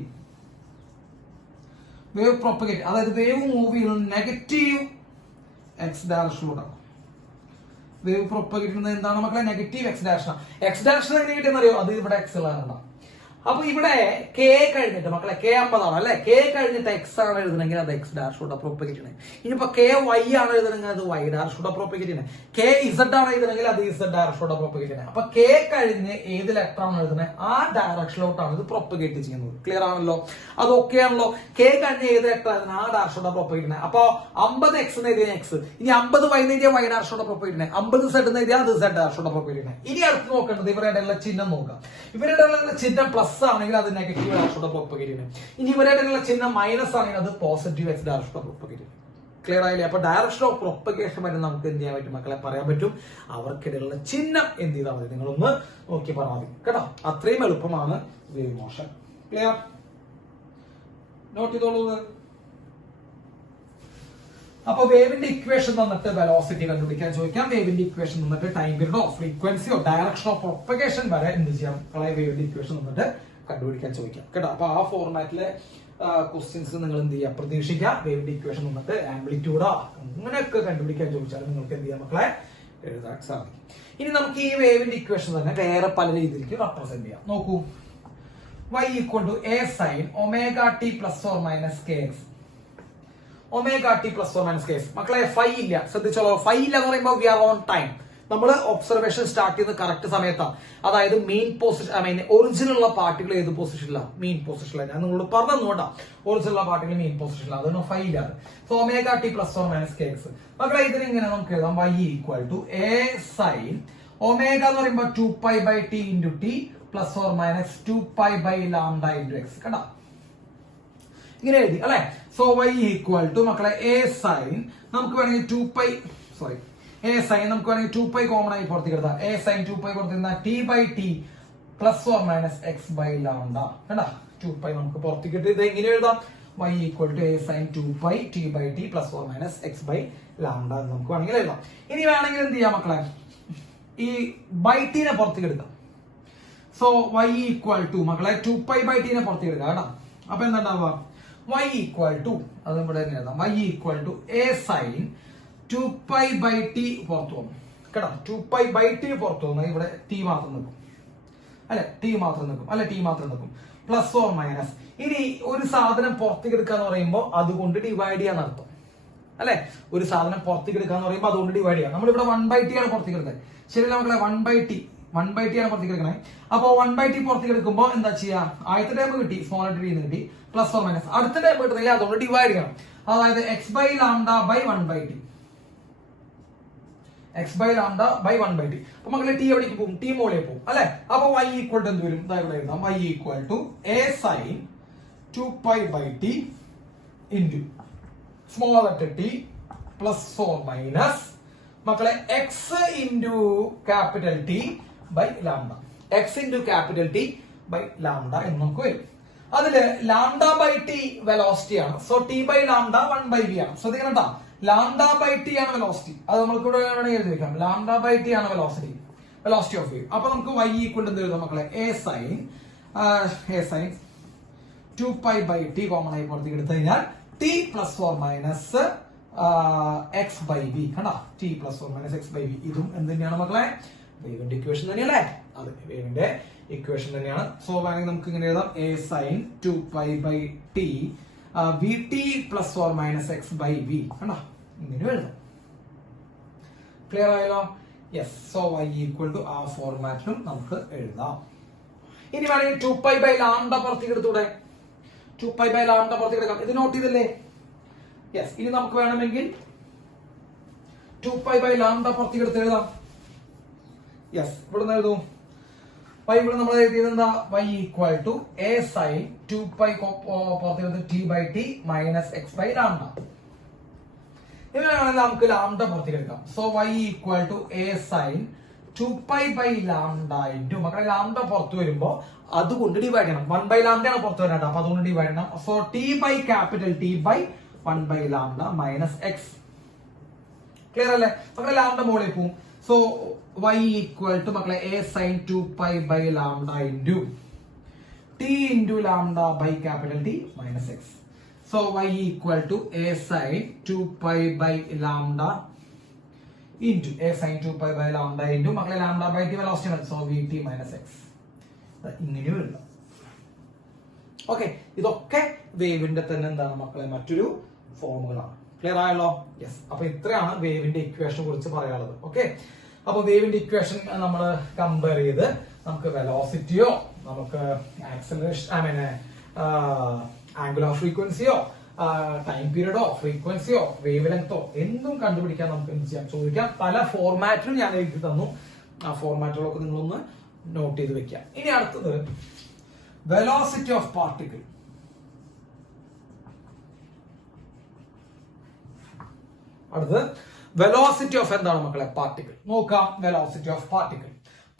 അതായത് വേവ് മൂവ് ചെയ്യുന്നത് നെഗറ്റീവ് എക്സ് ഡയറക്ഷനിലൂടെയാണ്. വേവ് പ്രൊപ്പഗേറ്റ് ചെയ്യുന്നത് എന്താണ് മക്കളെ? Negative X direction. X direction എങ്ങനെ കിട്ടിയെന്നറിയോ? അത് ഇവിടെ എക്സ് ഉള്ളതാണ്. അപ്പൊ ഇവിടെ കെ കഴിഞ്ഞിട്ട് മക്കളെ k 50 ആണ് അല്ലെ. k കഴിഞ്ഞിട്ട് എക്സ് ആണ് എഴുതണമെങ്കിൽ അത് എക്സ് ഡയറക്ഷനിലൂടെ പ്രൊപ്പഗേറ്റ് ചെയ്യണേ. ഇനിയിപ്പോ k y ആണ് എഴുതണമെങ്കിൽ അത് y ഡയറക്ഷനിലൂടെ പ്രൊപ്പഗേറ്റ് ചെയ്യണേ. k z ആണ് എഴുതണമെങ്കിൽ അത് z ഡയറക്ഷനിലൂടെ പ്രൊപ്പഗേറ്റ് ചെയ്യണേ. അപ്പൊ k കഴിഞ്ഞ് ഏത് ലെറ്റർ ആണ് എഴുതുന്നത് ആ ഡയറക്ഷനിലോട്ടാണ് ഇത് പ്രൊപ്പഗേറ്റ് ചെയ്യുന്നത്. ക്ലിയർ ആണല്ലോ? അത് ഓക്കെ ആണല്ലോ? k കഴിഞ്ഞ് ഏത് ലെറ്റർ ആയിരുന്നു ആ ഡയറക്ഷനിലൂടെ പ്രൊപ്പഗേറ്റ് ചെയ്യണേ. അപ്പൊ 50x എന്ന് എഴുതിയ എക്സ്, ഇനി 50y എന്ന് എഴുതിയ y ഡയറക്ഷനിലൂടെ പ്രൊപ്പഗേറ്റ് ചെയ്യണേ. 50z എന്ന് എഴുതിയ അത് z ഡയറക്ഷനിലൂടെ പ്രൊപ്പഗേറ്റ് ചെയ്യണേ. ഇനി അടുത്ത് നോക്കേണ്ടത് ഇവരുടെ ചിഹ്നം നോക്കാം. ഇവരുടെ ചിഹ്നം പ്ലസ് ആണെങ്കിൽ അത് നെഗറ്റീവ് ഡയറക്ഷനിലൂടെ പ്രൊപ്പഗേറ്റ് ചെയ്യണം. ഇനി ഇവരുടെ ചിഹ്നം മൈനസ് ആണെങ്കിൽ അത് പോസിറ്റീവ് എക്സ് ഡയറക്ഷനിലൂടെ പ്രൊപ്പഗേറ്റ് ചെയ്യണം. ക്ലിയർ ആയില്ലേ? അപ്പൊ ഡയറക്ഷൻ ഓഫ് പ്രൊപ്പഗേഷൻ വരെ നമുക്ക് എന്ത് ചെയ്യാൻ പറ്റും മക്കളെ? പറയാൻ പറ്റും. അവർക്കിടയിലുള്ള ചിഹ്നം എന്ത് ചെയ്താൽ മതി? നിങ്ങളൊന്ന് നോക്കി പറഞ്ഞാൽ മതി കേട്ടോ. അത്രയും എളുപ്പമാണ് വേവ് മോഷൻ. ക്ലിയർ? നോട്ട് ചെയ്തോളൂ. അപ്പൊ വേവിന്റെ ഇക്വേഷൻ തന്നിട്ട് വെലോസിറ്റി കണ്ടുപിടിക്കാൻ ചോദിക്കാം. വേവിന്റെ ഇക്വേഷൻ തന്നിട്ട് ടൈം പീരീഡോ ഫ്രീക്വൻസിയോ ഡയറക്ഷനോ പ്രൊപ്പഗേഷൻ വരെ എന്ത് ചെയ്യാം മക്കളെ വേവിന്റെ ഇക്വേഷൻ തന്നിട്ട് കണ്ടുപിടിക്കാൻ ചോദിക്കാം കേട്ടോ. അപ്പൊ ആ ഫോർമാറ്റിലെ ക്വസ്റ്റ്യൻസ് നിങ്ങൾ എന്ത് ചെയ്യുക പ്രതീക്ഷിക്കാം. വേവിന്റെ ഇക്വേഷൻ തന്നിട്ട് ആംപ്ലിറ്റ്യൂഡോ അങ്ങനെയൊക്കെ കണ്ടുപിടിക്കാൻ ചോദിച്ചാൽ നിങ്ങൾക്ക് എന്ത് ചെയ്യാം മക്കളെ എഴുതാൻ സാധിക്കും. ഇനി നമുക്ക് ഈ വേവിന്റെ ഇക്വേഷൻ തന്നെ വേറെ പല രീതിയിലേക്ക് റെപ്രസെന്റ് ചെയ്യാം. നോക്കൂ, y equal to a sin omega t plus or minus kx. Omega T plus or minus kx മക്കളെ ഫൈ ഇല്ല, ശ്രദ്ധിച്ചോളൂ. ഫൈ ഇല്ല എന്ന് പറയുമ്പോൾ വി ആർ ഓൺ ടൈം. നമ്മൾ ഒബ്സർവേഷൻ സ്റ്റാർട്ട് ചെയ്യുന്ന കറക്റ്റ് സമയത്താണ്. അതായത് മെയിൻ പൊസിഷൻ ഒറിജിനൽ ഉള്ള പാർട്ടികൾ ഏത് പൊസിഷനിലാണ്? മെയിൻ പൊസിഷനിലാണ്. ഞാൻ നിങ്ങളോട് പറഞ്ഞുകൊണ്ടാ ഒറിജിനൽ ഉള്ള പാർട്ടികൾ മെയിൻ പൊസിഷനിലാണ്. അതൊന്നും ഫൈ ഇല്ല. So omega T plus or minus kx മക്കളെ ഇതിന് ഇങ്ങനെ നമുക്ക് എഴുതാം. y equal to A sine omega എന്ന് പറയുമ്പോൾ 2π/t into t plus or minus 2π/λ into x. കണ്ടാ ഇങ്ങനെ എഴുതി അല്ലെ. സോ y ഈക്വൽ ടു മക്കളെ എ സൈൻ നമുക്ക് വേണമെങ്കിൽ 2π എ സൈൻ നമുക്ക് വേണമെങ്കിൽ 2π കോമൺ ആയി പുറത്തേക്ക് എടുത്താൽ എ സൈൻ 2π പുറത്തിരുന്നാൽ t/t plus or minus x/λ. കണ്ടാ 2π നമുക്ക് പുറത്തേക്ക് ഇട്ട് ഇത് എങ്ങനെ എഴുതാം? y equal to A sine 2π t/t plus or minus x/λ എന്ന് നമുക്ക് വേണമെങ്കിൽ എഴുതാം. ഇനി വേണമെങ്കിൽ എന്ത് ചെയ്യാം മക്കളെ, ഈ ബൈ ടീനെ പുറത്തേക്ക് എടുക്കാം. സോ y ഈക്വൽ ടു മക്കളെ 2π/t നെ പുറത്തേക്ക് എടുക്കാം കേട്ടോ. അപ്പൊ എന്താ ഉണ്ടാവുക? y ഈക്വൽ ടു അത് ഇവിടെ എഴുതാം. y equal to A sine 2π/t പുറത്തു വന്നു കേട്ടോ. 2π/t പുറത്തു വന്നാൽ ഇവിടെ t മാത്രം നിൽക്കും അല്ലെ, t മാത്രം നിൽക്കും പ്ലസ് ഓർ മൈനസ്. ഇനി ഒരു സാധനം പുറത്തേക്ക് എടുക്കാന്ന് പറയുമ്പോൾ അതുകൊണ്ട് ഡിവൈഡ് ചെയ്യാൻ അർത്ഥം അല്ലെ. ഒരു സാധനം പുറത്തേക്ക് എടുക്കാന്ന് പറയുമ്പോൾ അതുകൊണ്ട് ഡിവൈഡ് ചെയ്യാം. നമ്മളിവിടെ 1/t ആണ് പുറത്തേക്ക് എടുത്തത്. ശരിയല്ല മക്കളെ, 1/t ആണ് പുറത്തേക്ക് എടുക്കണേ. അപ്പൊ 1/t പുറത്തേക്ക് എടുക്കുമ്പോൾ എന്താ ചെയ്യാ? ആദ്യത്തെ ടൈം കിട്ടി, സ്മോൾ ലെറ്റർ കിട്ടി, പ്ലസ് ഓർ മൈനസ്. അടുത്ത ടൈം കിട്ടുന്നില്ല, അതുകൊണ്ട് ഡിവൈഡ് ചെയ്യണം. അതായത് x/λ/1/t. x/λ/1/t. അപ്പൊ മക്കളെ ടി എവിടേക്ക് പോകും? ടി മോളിൽ പോകും അല്ലെ. അപ്പൊ y ഈക്വൽ ടു എന്ത് വരും? ഇതാ ഇവിടെ എഴുതാം. y equal to A sine 2π/t into small letter t plus or minus മക്കളെ x into capital T by lambda. X into capital T by lambda എന്ന് നമുക്ക് വരും. അതില് λ/t വെലോസിറ്റി ആണ്. സോ t/λ 1/v ആണ്. ശ്രദ്ധിക്കണം കേട്ടോ, λ/t ആണ് വെലോസിറ്റി. അത് നമുക്ക് ഇവിടെ വേണമെങ്കിൽ എഴുതി വെക്കാം. λ/t ആണ് വെലോസിറ്റി ഓഫ് വേവ്. അപ്പൊ നമുക്ക് y ഈക്വൽ എന്ത് എഴുതാം മക്കളെ? എ സൈൻ 2π/t കോമൺ ആയി പുറത്തേക്ക് എടുത്തു കഴിഞ്ഞാൽ t plus or minus x/v. കണ്ടാ, t plus or minus x/v. ഇതും എന്ത് തന്നെയാണ് മക്കളെ? വേവിന്റെ ഇക്വേഷൻ തന്നെയല്ലേ? അതെ, വേവിന്റെ ഇക്വേഷൻ തന്നെയാണ്. സോ വേണമെങ്കിൽ നമുക്ക് ഇങ്ങനെ എഴുതാം. A sine 2π/t vt plus or minus x/v. കണ്ടാ, ഇങ്ങനെ എഴുതാം. ക്ലിയർ ആയല്ലോ? Yes. So y equal to ആ ഫോർമാറ്റിലും നമുക്ക് എഴുതാം. ഇനി വേണമെങ്കിൽ 2π/λ പുറത്തേക്ക് എടുത്തൂടെ? 2π/λ പുറത്തേക്ക് എടുക്കാം. ഇത് നോട്ട് ചെയ്തല്ലേ? യെസ്. ഇനി നമുക്ക് വേണമെങ്കിൽ 2π/λ പുറത്തേക്ക് എടുത്ത് എഴുതാം. യെസ്, ഇവിടെ നിന്ന് എഴുതും. ഇവിടെ നമ്മൾ എഴുതിയത് എന്താ? y equal to A sine 2π പുറത്തേക്ക് t/t മൈനസ് x/λ. ഇങ്ങനെയാണെങ്കിൽ നമുക്ക് ലാംഡ പുറത്തേക്ക് എടുക്കാം. So y equal to A sine 2π/λ into മക്കളെ ലാംഡ പുറത്തു വരുമ്പോ അതുകൊണ്ട് ഡിവൈഡ് ചെയ്യണം. 1/λ ആണ് പുറത്തു വരാട്ടോ, അപ്പൊ അതുകൊണ്ട് ഡിവൈഡ് ചെയ്യണം. So t/1/λ minus X. Clear അല്ലേ മക്കളെ? ലാംഡ മുകളിൽ പോവും. സോ y ഈക്വൽ ടു മക്കളെ a sine 2π/λ into t into λ/T minus x. So y equal to A sine 2π/λ into a sine 2π/λ into മക്കളെ λ/T വെലോസിറ്റി ആണ്. So vt minus x. ഇങ്ങനെയും എഴുതാം. ഓക്കെ, ഇതൊക്കെ വേവിന്റെ തന്നെ എന്താണ് മക്കളെ മറ്റൊരു ഫോമുകളാണ്. ക്ലിയർ ആയല്ലോ? യെസ്. അപ്പൊ ഇത്രയാണ് വേവിന്റെ ഇക്വേഷനെ കുറിച്ച് പറയാനുള്ളത്. ഓക്കെ, അപ്പൊ വേവിന്റെ ഇക്വേഷൻ നമ്മൾ കമ്പയർ ചെയ്ത് നമുക്ക് വെലോസിറ്റിയോ നമുക്ക് ആക്സലറേഷൻ ആംഗുലർ ഫ്രീക്വൻസിയോ ടൈം പീരീഡോ ഫ്രീക്വൻസിയോ വേവ് ലെങ്തോ എന്തും കണ്ടുപിടിക്കാൻ നമുക്ക് എന്ത് ചെയ്യാം? ചോദിക്കാം. പല ഫോർമാറ്റിലും ഞാൻ എഴുതി തന്നു. ആ ഫോർമാറ്റുകളൊക്കെ നിങ്ങളൊന്ന് നോട്ട് ചെയ്ത് വെക്കാം. ഇനി അടുത്തത് വെലോസിറ്റി ഓഫ് പാർട്ടിക്കിൾ. അടുത്തത് വെലോസിറ്റി ഓഫ് എന്താണ് മക്കളെ? പാർട്ടിക്കിൾ. നോക്കാം. വെലോസിറ്റി ഓഫ് പാർട്ടിക്കിൾ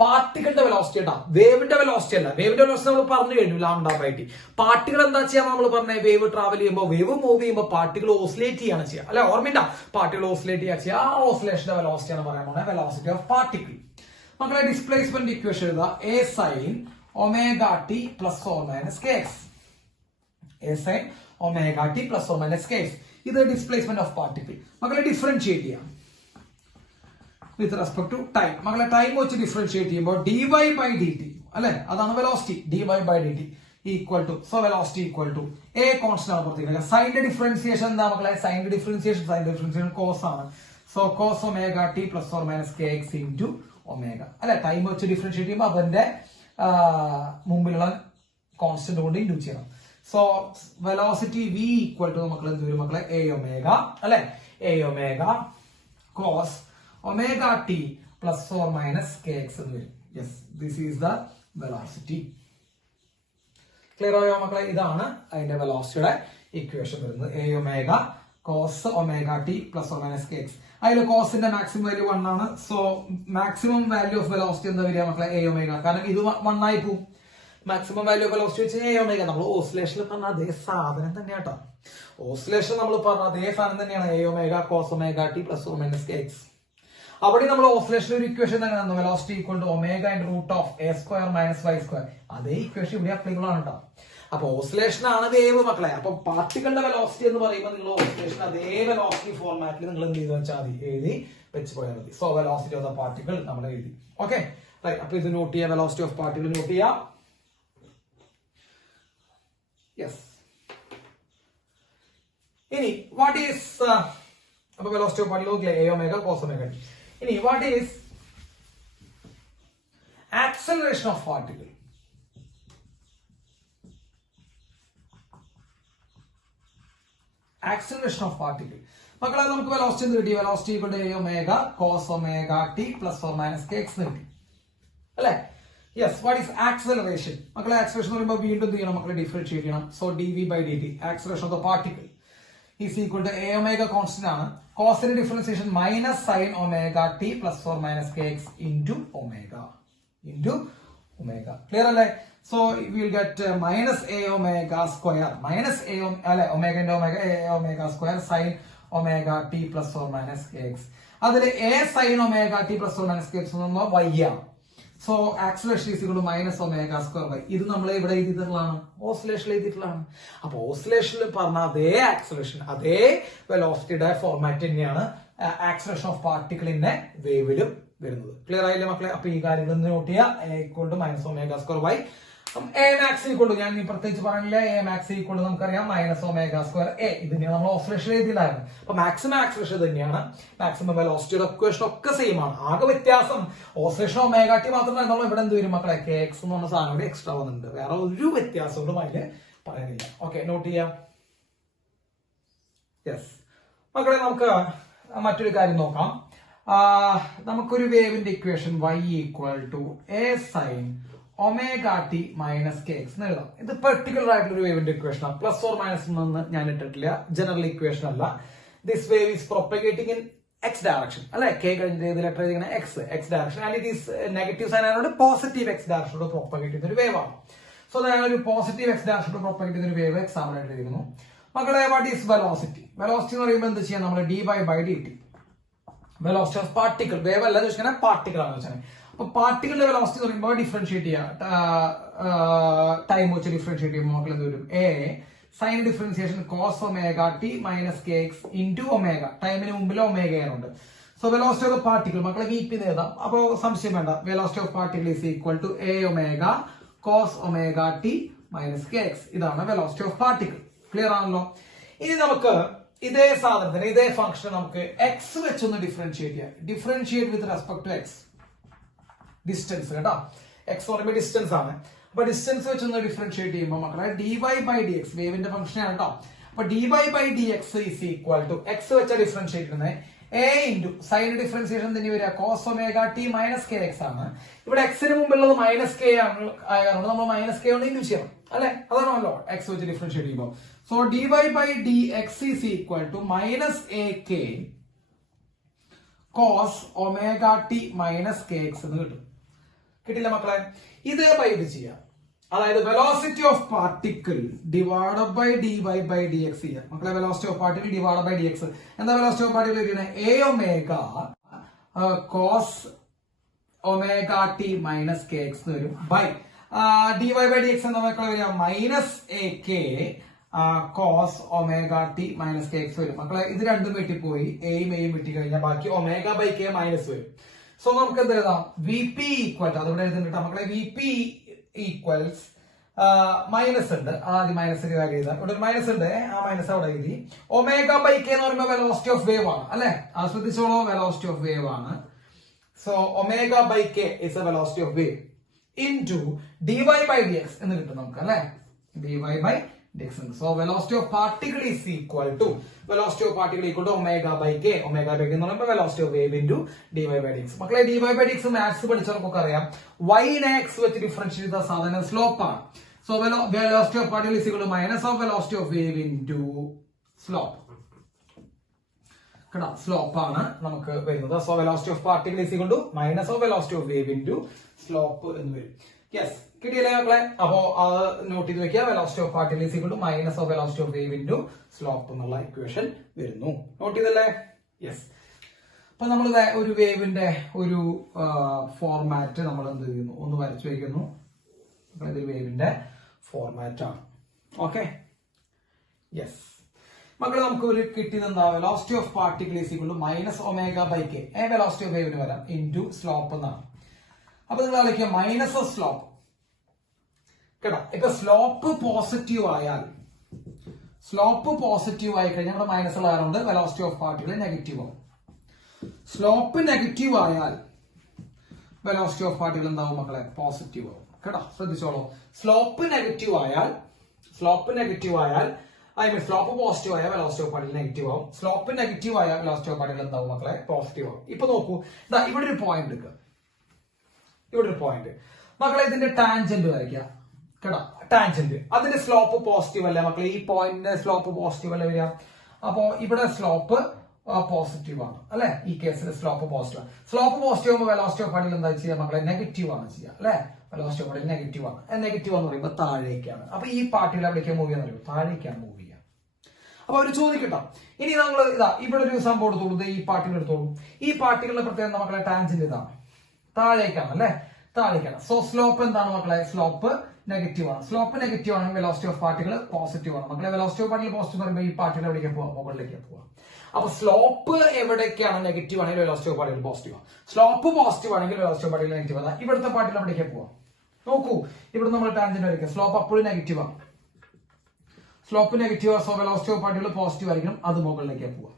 പാർട്ടികളുടെ വെലോസിറ്റി കേട്ടോ, വേവിന്റെ വെലോസിറ്റി അല്ല. വേവിന്റെ വെലോസിറ്റി നമ്മൾ പറഞ്ഞു കഴിഞ്ഞു, λ/t. പാർട്ടികൾ എന്താ ചെയ്യാൻ നമ്മൾ പറഞ്ഞ വേവ് ട്രാവൽ ചെയ്യുമ്പോൾ, വേവ് മൂവ് ചെയ്യുമ്പോൾ പാർട്ടികൾ ഓസിലേറ്റ് ചെയ്യാണ് ചെയ്യുക അല്ലെ, ഓർമ്മയുണ്ട? പാർട്ടികൾ ഓസിലേറ്റ് ചെയ്യുക, ആ ഓസിലേഷന്റെ വെലോസിറ്റി ആണ് പറയാൻ പോകുന്നത് വെലോസിറ്റി ഓഫ് പാർട്ടിക്കിൾ. മക്കളെ ഡിസ്പ്ലേസ്മെന്റ് ഇക്വേഷൻ എഴുതുക, a sin omega t plus or minus kx. a sin omega t plus or minus kx. ഇത് ഡിസ്പ്ലേസ്മെന്റ് ഓഫ് പാർട്ടിക്കിൾ. മക്കളെ ഡിഫറൻഷിയേറ്റ് ചെയ്യാം വിത്ത് റെസ്പെക്ട് ടു ടൈം. മക്കളെ ടൈം വെച്ച് ഡിഫറൻഷിയേറ്റ് ചെയ്യുമ്പോൾ dy by dt അല്ലെ, അതാണ് velocity. dy by dt equal to, so velocity equal to a constant ആണ് പുറത്തേക്ക്. സൈന്റെ ഡിഫറൻസിയേഷൻ എന്താ മക്കളെ? സൈന്റെ ഡിഫറൻസിയേഷൻ കോസ് ആണ്. So cos omega T plus or minus K X into omega അല്ലെ. ടൈം വെച്ച് ഡിഫറൻഷിയേറ്റ് ചെയ്യുമ്പോൾ അതിന്റെ മുമ്പിലുള്ള കോൺസ്റ്റന്റ് കൊണ്ട് ഇൻഡ്യൂസ് ചെയ്യണം. So velocity v equal to മക്കളെ എന്ത് വരും മക്കളെ? a ഒമേഗ അല്ലെ, a omega cos omega T plus or minus K x എന്ന് വരും. Yes, this is the velocity. Clear ആയോ മക്കളെ? ഇതാണ് അതിന്റെ വെലോസിറ്റിയുടെ ഇക്വേഷൻ വരുന്നത്. a omega cos omega T plus or minus K x. അതിൽ കോസിന്റെ മാക്സിമം വാല്യൂ 1 ആണ്. So maximum value of velocity എന്താ വരിക മക്കളെ? a omega. കാരണം ഇത് 1 ആയി പോകും. മാക്സിമം വാല്യൂ ഓഫ് വെലോസിറ്റി വെച്ച് a ഒമേഗ. നമ്മൾ ഓസിലേഷനിൽ പറഞ്ഞ അതേ സാധനം തന്നെയാട്ടോ. ഓസിലേഷൻ നമ്മൾ പറഞ്ഞ അതേ സാധനം തന്നെയാണ് a omega cos omega T plus or minus K x. അവിടെ നമ്മൾ ഓസിലേഷൻ ഒരു ഇക്വേഷൻ തന്നെ velocity equal to omega into root of a square minus y square. അതേ ഇക്വേഷൻ ഇവിടെ അപ്ലിക്കബിൾ ആണ് കേട്ടോ. അപ്പൊ ഓസിലേഷൻ ആണ് വേവ് മക്കളെ. അപ്പൊ പാർട്ടികളുടെ വെലോസിറ്റി എന്ന് പറയുമ്പോൾ നിങ്ങൾ ഓസിലേഷൻ അതേ വെലോസിറ്റി ഫോർമാറ്റിൽ നിങ്ങൾ എന്ത് ചെയ്ത് വെച്ചാൽ മതി, എഴുതി വെച്ച് പോയാൽ മതി. So velocity of the particle നമ്മൾ എഴുതി. Okay right. അപ്പൊ ഇത് നോട്ട് ചെയ്യാം, വെലോസിറ്റി ഓഫ് പാർട്ടിക്കിൾ നോട്ട് ചെയ്യാം. യെസ്. ഇനി വാട്ട് ഈസ് അപ്പൊ velocity of particle a omega cos omega t. ഇനി what is acceleration of particle? Acceleration of particle മക്കളെ നമുക്ക് വെലോസിറ്റി എന്ന് കിട്ടി. Velocity equal to a omega cos omega T plus or minus K x കിട്ടി അല്ലെ. യെസ്. വാട്ട് ഈസ് ആക്സലറേഷൻ മക്കളെ? ആക്സലറേഷൻ എന്ന് പറയുമ്പോൾ വീണ്ടും എന്ത് ചെയ്യണം മക്കളെ? ഡിഫറൻഷിയേറ്റ് ചെയ്യണം. So dv by dt acceleration of the particle is equal to a omega constant ആണ്. കോസിന്റെ differentiation minus sine omega T plus or minus K X into omega. Clear അല്ലേ? So will get minus a omega square minus a അല്ലെ ഒമേഗന്റെ omega a omega square sine omega T plus or minus K x. അതിൽ a sine omega T plus or minus K x എന്ന് പറയുമ്പോൾ y ആണ്. So acceleration is equal to minus omega square y. ഇത് നമ്മൾ ഇവിടെ എഴുതിയിട്ടുള്ളതാണ്, ഓസിലേഷനിൽ എഴുതിയിട്ടുള്ളതാണ്. അപ്പൊ ഓസിലേഷനിൽ പറഞ്ഞ അതേ ആക്സലറേഷൻ അതേ വെലോസിറ്റിയുടെ ഫോർമാറ്റ് തന്നെയാണ് ആക്സലറേഷൻ ഓഫ് പാർട്ടിക്കിളിന്റെ വേവിലും വരുന്നത്. ക്ലിയർ ആയില്ലേ മക്കളെ? അപ്പൊ ഈ കാര്യങ്ങൾ നോട്ട് ചെയ്യുക. a equal to minus omega square y. a max equal to, ഞാൻ പ്രത്യേകിച്ച് പറഞ്ഞില്ല, a മാക്സ് ഈക്വൽ ടു നമുക്കറിയാം മൈനസ് ഒമേഗ സ്ക്വയർ a. ഇതിനെയാണ് നമ്മൾ ഓസിലേഷൻ എഴുതിയില്ലായിരുന്നു. അപ്പൊ മാക്സിമം ആക്സലറേഷൻ തന്നെയാണ്, മാക്സിമം വെലോസിറ്റിയുടെ ഇക്വേഷൻ ഒക്കെ സെയിം ആണ്. ആകെ വ്യത്യാസം ഓസിലേഷൻ ഒമേഗ ടി മാത്രമല്ല, നമ്മൾ ഇവിടെ എന്ത് വരും മക്കളെ? കെ എക്സ് എന്ന് പറഞ്ഞ സാധനം കൂടി എക്സ്ട്രാ വന്നിട്ടുണ്ട്. വേറെ ഒരു വ്യത്യാസവും അതില് പറയാനില്ല. ഓക്കെ, നോട്ട് ചെയ്യാം. യെസ് മക്കളെ, നമുക്ക് മറ്റൊരു കാര്യം നോക്കാം. നമുക്കൊരു വേവിന്റെ equation y equal to a sine omega t minus K x എന്ന് എഴുതാം. ഇത് പെർട്ടിക്കുലർ ആയിട്ടുള്ള ഒരു വേവിന്റെ ഇക്വേഷൻ ആണ്. പ്ലസ് ഓർ മൈനസ് എന്ന് ഞാൻ ഇട്ടിട്ടില്ല, ജനറൽ ഇക്വേഷൻ അല്ല. This wave is propagating in x direction അല്ലെ. കെ കഴിഞ്ഞ letter x direction and it is negative sign ആയതുകൊണ്ട് പോസിറ്റീവ് എക്സ് ഡയറക്ഷനോട് പ്രൊപ്പഗേറ്റ് ചെയ്യുന്ന ഒരു വേവ് ആണ്. സോ ഞാനൊരു പോസിറ്റീവ് എക്സ് ഡയറക്ഷനോട് പ്രൊപ്പഗേറ്റ് ചെയ്യുന്ന ഒരു വേവ് എക്സാമ്പിൾ ആയിട്ട് എഴുതുന്നു. മക്കളെ, വാട്ട് ഈസ് വെലോസിറ്റി? വെലോസിറ്റി എന്ന് പറയുമ്പോൾ എന്ത് ചെയ്യാം നമ്മൾ? dy by dt. Velocity of particle, wave അല്ല ചോദിച്ചാൽ പാർട്ടിക്കിൾ ആണ് വെച്ചാൽ. അപ്പൊ പാർട്ടിക്കിളിന്റെ വെലോസിറ്റി എന്ന് പറയുമ്പോൾ ഡിഫറൻഷിയേറ്റ് ചെയ്യാം, ടൈം വെച്ച് ഡിഫറൻഷിയേറ്റ് ചെയ്യുമ്പോൾ മക്കൾ എന്ത് വരും? a sine differentiation cos omega t minus K X into omega. ടൈമിന് മുമ്പിൽ ഒമേഗയാണ്. സോ വെലോസിറ്റി ഓഫ് പാർട്ടിക്കിൾ മക്കളെ വീക്ക് ചെയ്ത് എഴുതാം. അപ്പൊ സംശയം വേണ്ട. Velocity of particle is equal to a omega cos omega t minus K x. ഇതാണ് വെലോസിറ്റി ഓഫ് പാർട്ടിക്കിൾ. ക്ലിയർ ആണല്ലോ? ഇനി നമുക്ക് ഇതേ സാധനത്തിന് ഇതേ ഫംഗ്ഷൻ നമുക്ക് എക്സ് വെച്ചൊന്ന് ഡിഫറൻഷിയേറ്റ് ചെയ്യാം. Differentiate with respect to x, distance കേട്ടോ. എക്സ് പറയുമ്പോൾ ഡിസ്റ്റൻസ് ആണ്. അപ്പൊ ഡിസ്റ്റൻസ് വെച്ചൊന്ന് ഡിഫറൻഷിയേറ്റ് ചെയ്യുമ്പോൾ മക്കളെ dy by dx വേവിന്റെ ഫംഗ്ഷൻ ആണ് കേട്ടോ. അപ്പൊ dy by dx is equal to x വെച്ച ഡിഫറൻഷിയേറ്റ് ചെയ്യുന്നത് a ഇൻറ്റു സൈൻ ഡിഫറൻസിയേഷൻ തന്നെ വരിക cos omega t minus K x ആണ്. ഇവിടെ എക്സിന് മുമ്പുള്ളത് മൈനസ് കെ ആയതുകൊണ്ട് നമ്മൾ മൈനസ് കെ കൊണ്ട് ഇൻഡ്യൂസ് ചെയ്യണം അല്ലെ. അതാണല്ലോ എക്സ് വെച്ച് ഡിഫറൻഷിയേറ്റ് ചെയ്യുമ്പോൾ. So dy by dx is equal to minus a k cos omega t minus K x എന്ന് കിട്ടും. കിട്ടില്ല മക്കളെ? ഇത് ബൈ ഇത് ചെയ്യാം. അതായത് velocity of particle divide by d y by d x ചെയ്യാം മക്കളെ. Velocity of particle divide by d x. എന്താ വെലോസിറ്റി ഓഫ് പാർട്ടിക്കിൾ ഇരിക്കുന്നത്? A omega cos omega t minus K x എന്ന് വരും by d y by d x എന്ന മക്കളെ വരിക minus a k cos omega t minus K x വരും മക്കളെ. ഇത് രണ്ടും വെട്ടിപ്പോയി, എയും എയും വെട്ടി കഴിഞ്ഞാൽ ബാക്കി ഒമേഗ ബൈ കെ മൈനസ് വരും. സോ നമുക്ക് എന്ത് എഴുതാം? വി പി ഈക്വൽ ടു, അതുകൊണ്ട് എഴുതുന്നുണ്ട് മക്കളെ, വി പി ഈക്വൽസ് മൈനസ് ഉണ്ട്, ആദ്യം മൈനസിന്റെ കാര്യം എഴുതാം. ഇവിടെ ഒരു മൈനസ് ഉണ്ട്, ആ മൈനസ് അവിടെ എഴുതി. ഒമേഗ ബൈ കെ എന്ന് പറയുമ്പോൾ വെലോസിറ്റി ഓഫ് വേവ് ആണ് അല്ലെ, അത് ശ്രദ്ധിച്ചോളൂ, വെലോസിറ്റി ഓഫ് വേവ് ആണ്. So omega by k is a velocity of wave into d y by d x എന്ന് കിട്ടും നമുക്ക് അല്ലെ, d y by d x ഉണ്ട്. So velocity of particle is equal to omega by k. Omega by k എന്ന് പറയുമ്പോൾ velocity of wave into d y by d x. മക്കളെ d y by d x maths പഠിച്ചവർക്കൊക്കെ അറിയാം, വൈനെ എക്സ് വെച്ച് ഡിഫറൻഷിയേറ്റ് ചെയ്ത സാധനം സ്ലോപ്പ് ആണ്. So velocity of particle is equal to minus of velocity of wave into slope. കേട്ടോ, സ്ലോപ്പ് ആണ് നമുക്ക് വരുന്നത്. So velocity of particle is equal to minus of velocity of wave into slope എന്ന് വരും. യെസ്, കിട്ടിയല്ലേ മക്കളെ? അപ്പോ അത് നോട്ട് ചെയ്ത് വെക്കുക. Velocity of particle is equal to minus of velocity of wave into slope എന്നുള്ള ഇക്വേഷൻ വരുന്നു. നോട്ട് ചെയ്തല്ലേ? യെസ്. അപ്പൊ നമ്മൾ ഒരു വേവിന്റെ ഒരു ഫോർമാറ്റ് നമ്മൾ എന്ത് ചെയ്യുന്നു, ഒന്ന് വരച്ചു വയ്ക്കുന്നു. ഇത് വേവിന്റെ ഫോർമാറ്റ് ആണ്. ഓക്കെ, യെസ് മക്കളെ, നമുക്ക് ഒരു കിട്ടിയത് എന്താ? Velocity of particle is equal to minus omega by k, velocity of വേവിന് വരാം, ഇൻടു സ്ലോപ്പ് എന്നാണ്. അപ്പൊ നിങ്ങൾ ആലോചിക്കുക, മൈനസ് ഓഫ് സ്ലോപ്പ്. കേട്ടോ, ഇപ്പൊ സ്ലോപ്പ് പോസിറ്റീവ് ആയാൽ, സ്ലോപ്പ് പോസിറ്റീവ് ആയി കഴിഞ്ഞാൽ ഇവിടെ മൈനസ് ഉള്ള കാരണം കൊണ്ട് വെലോസിറ്റി ഓഫ് പാർട്ടിക്കിൾ നെഗറ്റീവ് ആവും. സ്ലോപ്പ് നെഗറ്റീവ് ആയാൽ വെലോസിറ്റി ഓഫ് പാർട്ടിക്കിൾ എന്താവും മക്കളെ? പോസിറ്റീവ് ആവും. കേട്ടോ, ശ്രദ്ധിച്ചോളൂ. സ്ലോപ്പ് നെഗറ്റീവ് ആയാൽ ഐ മീൻ സ്ലോപ്പ് പോസിറ്റീവ് ആയാൽ വെലോസിറ്റി ഓഫ് പാർട്ടിക്കിൾ നെഗറ്റീവ് ആവും. സ്ലോപ്പ് നെഗറ്റീവ് ആയാൽ വെലോസിറ്റി ഓഫ് പാർട്ടിക്കിൾ എന്താവും മക്കളെ? പോസിറ്റീവ് ആവും. ഇപ്പൊ നോക്കൂ, ഇവിടെ ഒരു പോയിന്റ് എടുക്കുക, ഇവിടെ ഒരു പോയിന്റ് മക്കളെ, ഇതിന്റെ ടാൻജന്റ് വരയ്ക്കുക. കേട്ടോ, ടാൻജന്റ്, അതിന്റെ സ്ലോപ്പ് പോസിറ്റീവ് അല്ലേ മക്കളെ? ഈ പോയിന്റിന്റെ സ്ലോപ്പ് പോസിറ്റീവ് അല്ലേ വരിക? അപ്പോ ഇവിടെ സ്ലോപ്പ് പോസിറ്റീവ് ആണ് അല്ലെ, ഈ കേസിൽ സ്ലോപ്പ് പോസിറ്റീവ് ആണ്. സ്ലോപ്പ് പോസിറ്റീവ് ആകുമ്പോൾ വെലോസിറ്റി ഓഫ് പാർട്ടിക്കിൾ എന്താ ചെയ്യുക മക്കളെ? നെഗറ്റീവ് ആണ് ചെയ്യുക അല്ലെ. വെലോസിറ്റി ഓഫ് പാർട്ടിക്കിൾ നെഗറ്റീവ് ആണ്. നെഗറ്റീവ് എന്ന് പറയുമ്പോൾ താഴേക്കാണ്. അപ്പൊ ഈ പാർട്ടികൾ എവിടേക്കാണ് മൂവ് ചെയ്യാന്ന് പറയുമ്പോൾ താഴേക്കാണ് മൂവ് ചെയ്യുക. അപ്പൊ അവര് ചോദിക്കട്ടോ, ഇനി നമ്മൾ ഇവിടെ ഒരു സംഭവം എടുത്തോളൂ, ഈ പാർട്ടികൾ എടുത്തോളൂ. ഈ പാർട്ടികളുടെ പ്രത്യേകത മക്കളെ ടാൻജന്റ് ഇതാണ്, താഴേക്കാണ് അല്ലെ, താഴേക്കാണ്. സോ സ്ലോപ്പ് എന്താണ് മക്കളെ? സ്ലോപ്പ് നെഗറ്റീവ് ആണ്. സ്ലോപ്പ് നെഗറ്റീവ് ആണ്, വെലോസിറ്റി ഓഫ് പാർട്ടിക്കിൾ പോസിറ്റീവ് ആണ് മക്കളെ. വെലോസിറ്റി ഓഫ് പാർട്ടിക്കിൾ പോസിറ്റീവ് പറയുമ്പോൾ ഈ പാർട്ടികൾ എവിടേക്ക് പോവാം? മുകളിലേക്ക് പോവാം. അപ്പൊ സ്ലോപ്പ് എവിടേക്കാണ് നെഗറ്റീവ് ആണെങ്കിൽ വെലോസിറ്റി ഓഫ് പാർട്ടിക്കിൾ പോസിറ്റീവ് ആണ്. സ്ലോപ്പ് പോസിറ്റീവ് ആണെങ്കിൽ വെലോസിറ്റി ഓഫ് പാർട്ടിക്കിൾ നെഗറ്റീവ് ആണ്. ഇവിടുത്തെ പാർട്ടികൾ എവിടേക്ക് പോവാം? നോക്കൂ, ഇവിടെ നമ്മൾ ടാൻജന്റ് വരയ്ക്കുക. സ്ലോപ്പ് അപ്പോഴും നെഗറ്റീവ് ആണ്, slope negative. So velocity of particle positive ആയിരിക്കും, അത് മുകളിലേക്ക് പോവാം.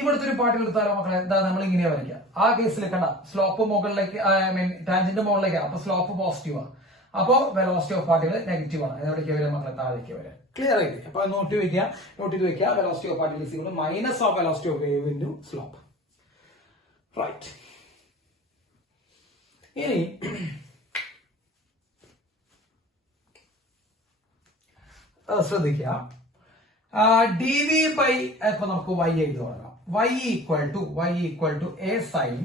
ഇവിടുത്തെ ഒരു പാർട്ടികൾ എടുത്താലോ മക്കളെ? എന്താ നമ്മൾ ഇങ്ങനെയാ വരയ്ക്കുക. ആ കേസിൽ കണ്ട സ്ലോപ്പ് മുകളിലേക്ക്, ഐ മീൻ ടാൻജന്റ് മുകളിലേക്ക്, അപ്പൊ സ്ലോപ്പ് പോസിറ്റീവ് ആണ്. അപ്പോ വെലോസിറ്റി ഓഫ് പാർട്ടിക്കിൾ നെഗറ്റീവ് ആണ്. എവിടേക്ക് വരിക മക്കളെ? താഴേക്ക് വരാം. ക്ലിയർ ആയിട്ട് അപ്പൊ നോട്ട് ചെയ്ത് വെക്കുക. Velocity of particle is equal to minus of velocity of wave into slope. Right. ഇനി ശ്രദ്ധിക്കുക, ഡി വി ബൈ, ഇപ്പൊ നമുക്ക് വൈ എഴുതി തുടങ്ങാം. Y equal to A sine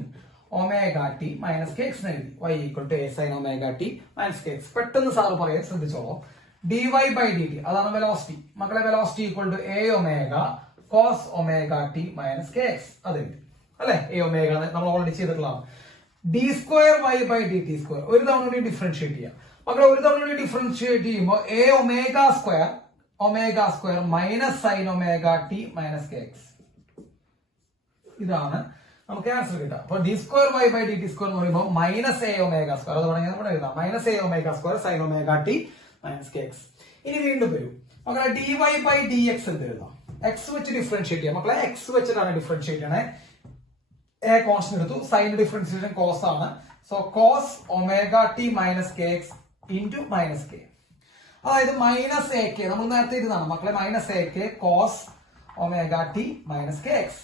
omega t minus K x എഴുതി. Y equal to A sine omega t minus K x. പെട്ടെന്ന് സാറ് പറയാൻ ശ്രദ്ധിച്ചോളൂ. D y by d t, അതാണ് വെലോസിറ്റി മക്കളെ. Velocity equal to a omega cos omega t minus K x, അത് എഴുതി അല്ലെ. എ ഒമേഗ നമ്മൾ ഓൾറെഡി ചെയ്തിട്ടുള്ളതാണ്. D square y by d t square, ഒരു തവണ കൂടി ഡിഫറൻഷിയേറ്റ് ചെയ്യാം മക്കളെ. ഒരു തവണ കൂടി ഡിഫറൻഷിയേറ്റ് ചെയ്യുമ്പോൾ a omega square minus sine omega t minus K x, ഇതാണ് നമുക്ക് ആൻസർ കിട്ടുക. അപ്പൊ d square y by d t square എന്ന് പറയുമ്പോൾ മൈനസ് എ ഒമേഗ സ്ക്വയർ, അത് വേണമെങ്കിൽ നമ്മുടെ എഴുതാം. Minus a omega square sine omega t minus K x. ഇനി വീണ്ടും വരും മക്കളെ, d y by d x എന്ത് എഴുതാം? എക്സ് വെച്ച് ഡിഫറൻഷിയേറ്റ് ചെയ്യാം മക്കളെ. എക്സ് വെച്ചിട്ടാണ് ഡിഫറൻഷിയേറ്റ് ചെയ്യണേ. എ കോൺസ്റ്റന്റ് എടുത്തു, സൈൻ ഡിഫറൻഷിയേഷൻ കോസ് ആണ്. So cos omega t minus K X into minus k, അതായത് മൈനസ് എ കെ നമ്മൾ നേരത്തെ ഇരുന്നാണ് മക്കളെ. Minus a k cos omega t minus K x.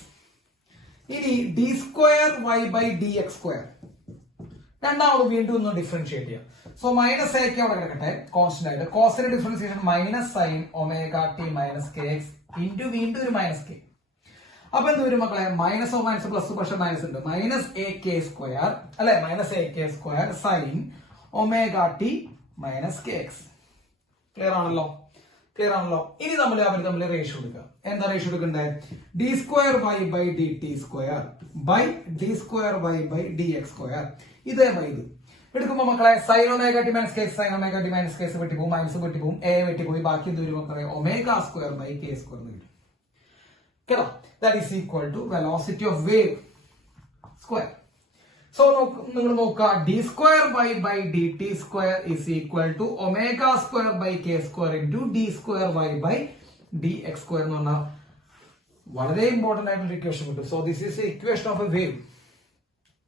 ഇനി d square y by d x square, രണ്ടാമത് വീണ്ടും ഒന്ന് ഡിഫറൻഷിയേറ്റ് ചെയ്യാം. സോ മൈനസ് എ കെ അവിടെ കിടക്കട്ടെ കോൺസ്റ്റന്റ് ആയിട്ട്. കോസിന്റെ differentiation minus sine omega t minus K X into വീണ്ടും ഒരു മൈനസ് കെ. അപ്പൊ എന്ത് വരും മക്കളെ? മൈനസ് മൈനസ് പ്ലസ് പക്ഷെ മൈനസ് ഉണ്ട്. മൈനസ് എ കെ സ്ക്വയർ അല്ലെ, minus a k square sine omega t minus K x. Clear ആണല്ലോ? ക്ലിയർ ആണല്ലോ? ഇനി അവർ തമ്മിൽ റേഷ്യോ എടുക്കുക. എന്താ റേഷ്യോ എടുക്കണ്ടേ? D square y by d t square by d square y by d x square. ഇതേ ബൈ ഇത് എടുക്കുമ്പോ മക്കളെ sine omega t minus kx, sine omega t minus kx വെട്ടിപ്പോവും, മൈനസ് വെട്ടിപ്പോവും, എ വെട്ടിപ്പോയി, ബാക്കി എന്ത് വരും മക്കളെ? Omega square by k square എന്ന് വരും. കേട്ടോ? That is equal to velocity of wave square. So നിങ്ങൾ നോക്കുക, d square y by d t square is equal to omega square by k square into d square y by d x square എന്ന് പറഞ്ഞാൽ വളരെ ഇമ്പോർട്ടന്റ് ആയിട്ടുള്ള ഇക്വേഷൻ കിട്ടും. So this is equation of a wave,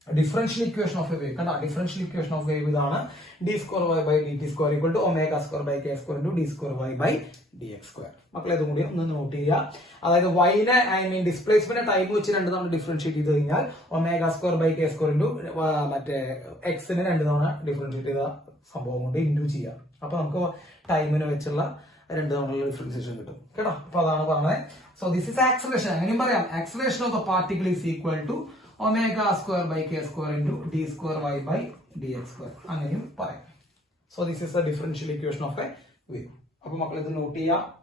differential equation of a wave. കണ്ട, ഡിഫറൻഷ്യൽ ഇക്വേഷൻ ഓഫ് വേവ് ഇതാണ്. D square y by d t square equal to omega square by k square into d square y by d x square. മക്കളെ ഇതും കൂടി ഒന്ന് നോട്ട് ചെയ്യുക. അതായത് വൈനെ ഡിസ്പ്ലേസ്മെന്റ് ടൈം വെച്ച് രണ്ട് തവണ ഡിഫറൻഷിയേറ്റ് ചെയ്ത് കഴിഞ്ഞാൽ omega square by k square into മറ്റേ എക്സിന് രണ്ട് തവണ ഡിഫറൻഷിയേറ്റ് ചെയ്ത സംഭവം കൊണ്ട് ഇൻറ്റു ചെയ്യാം. അപ്പൊ നമുക്ക് ടൈമിന് വെച്ചുള്ള രണ്ട് തവണയുള്ള ഡിഫറൻസിയേഷൻ കിട്ടും. കേട്ടോ? അപ്പൊ അതാണ് പറഞ്ഞത്. So this is acceleration. അങ്ങനെയും പറയാം, acceleration of the particle is equal to omega square by k square into d square y by d x square. അങ്ങനെയും പറയാം. So this is the differential equation of a wave. അപ്പൊ മക്കൾ ഇത് നോട്ട് ചെയ്യുക.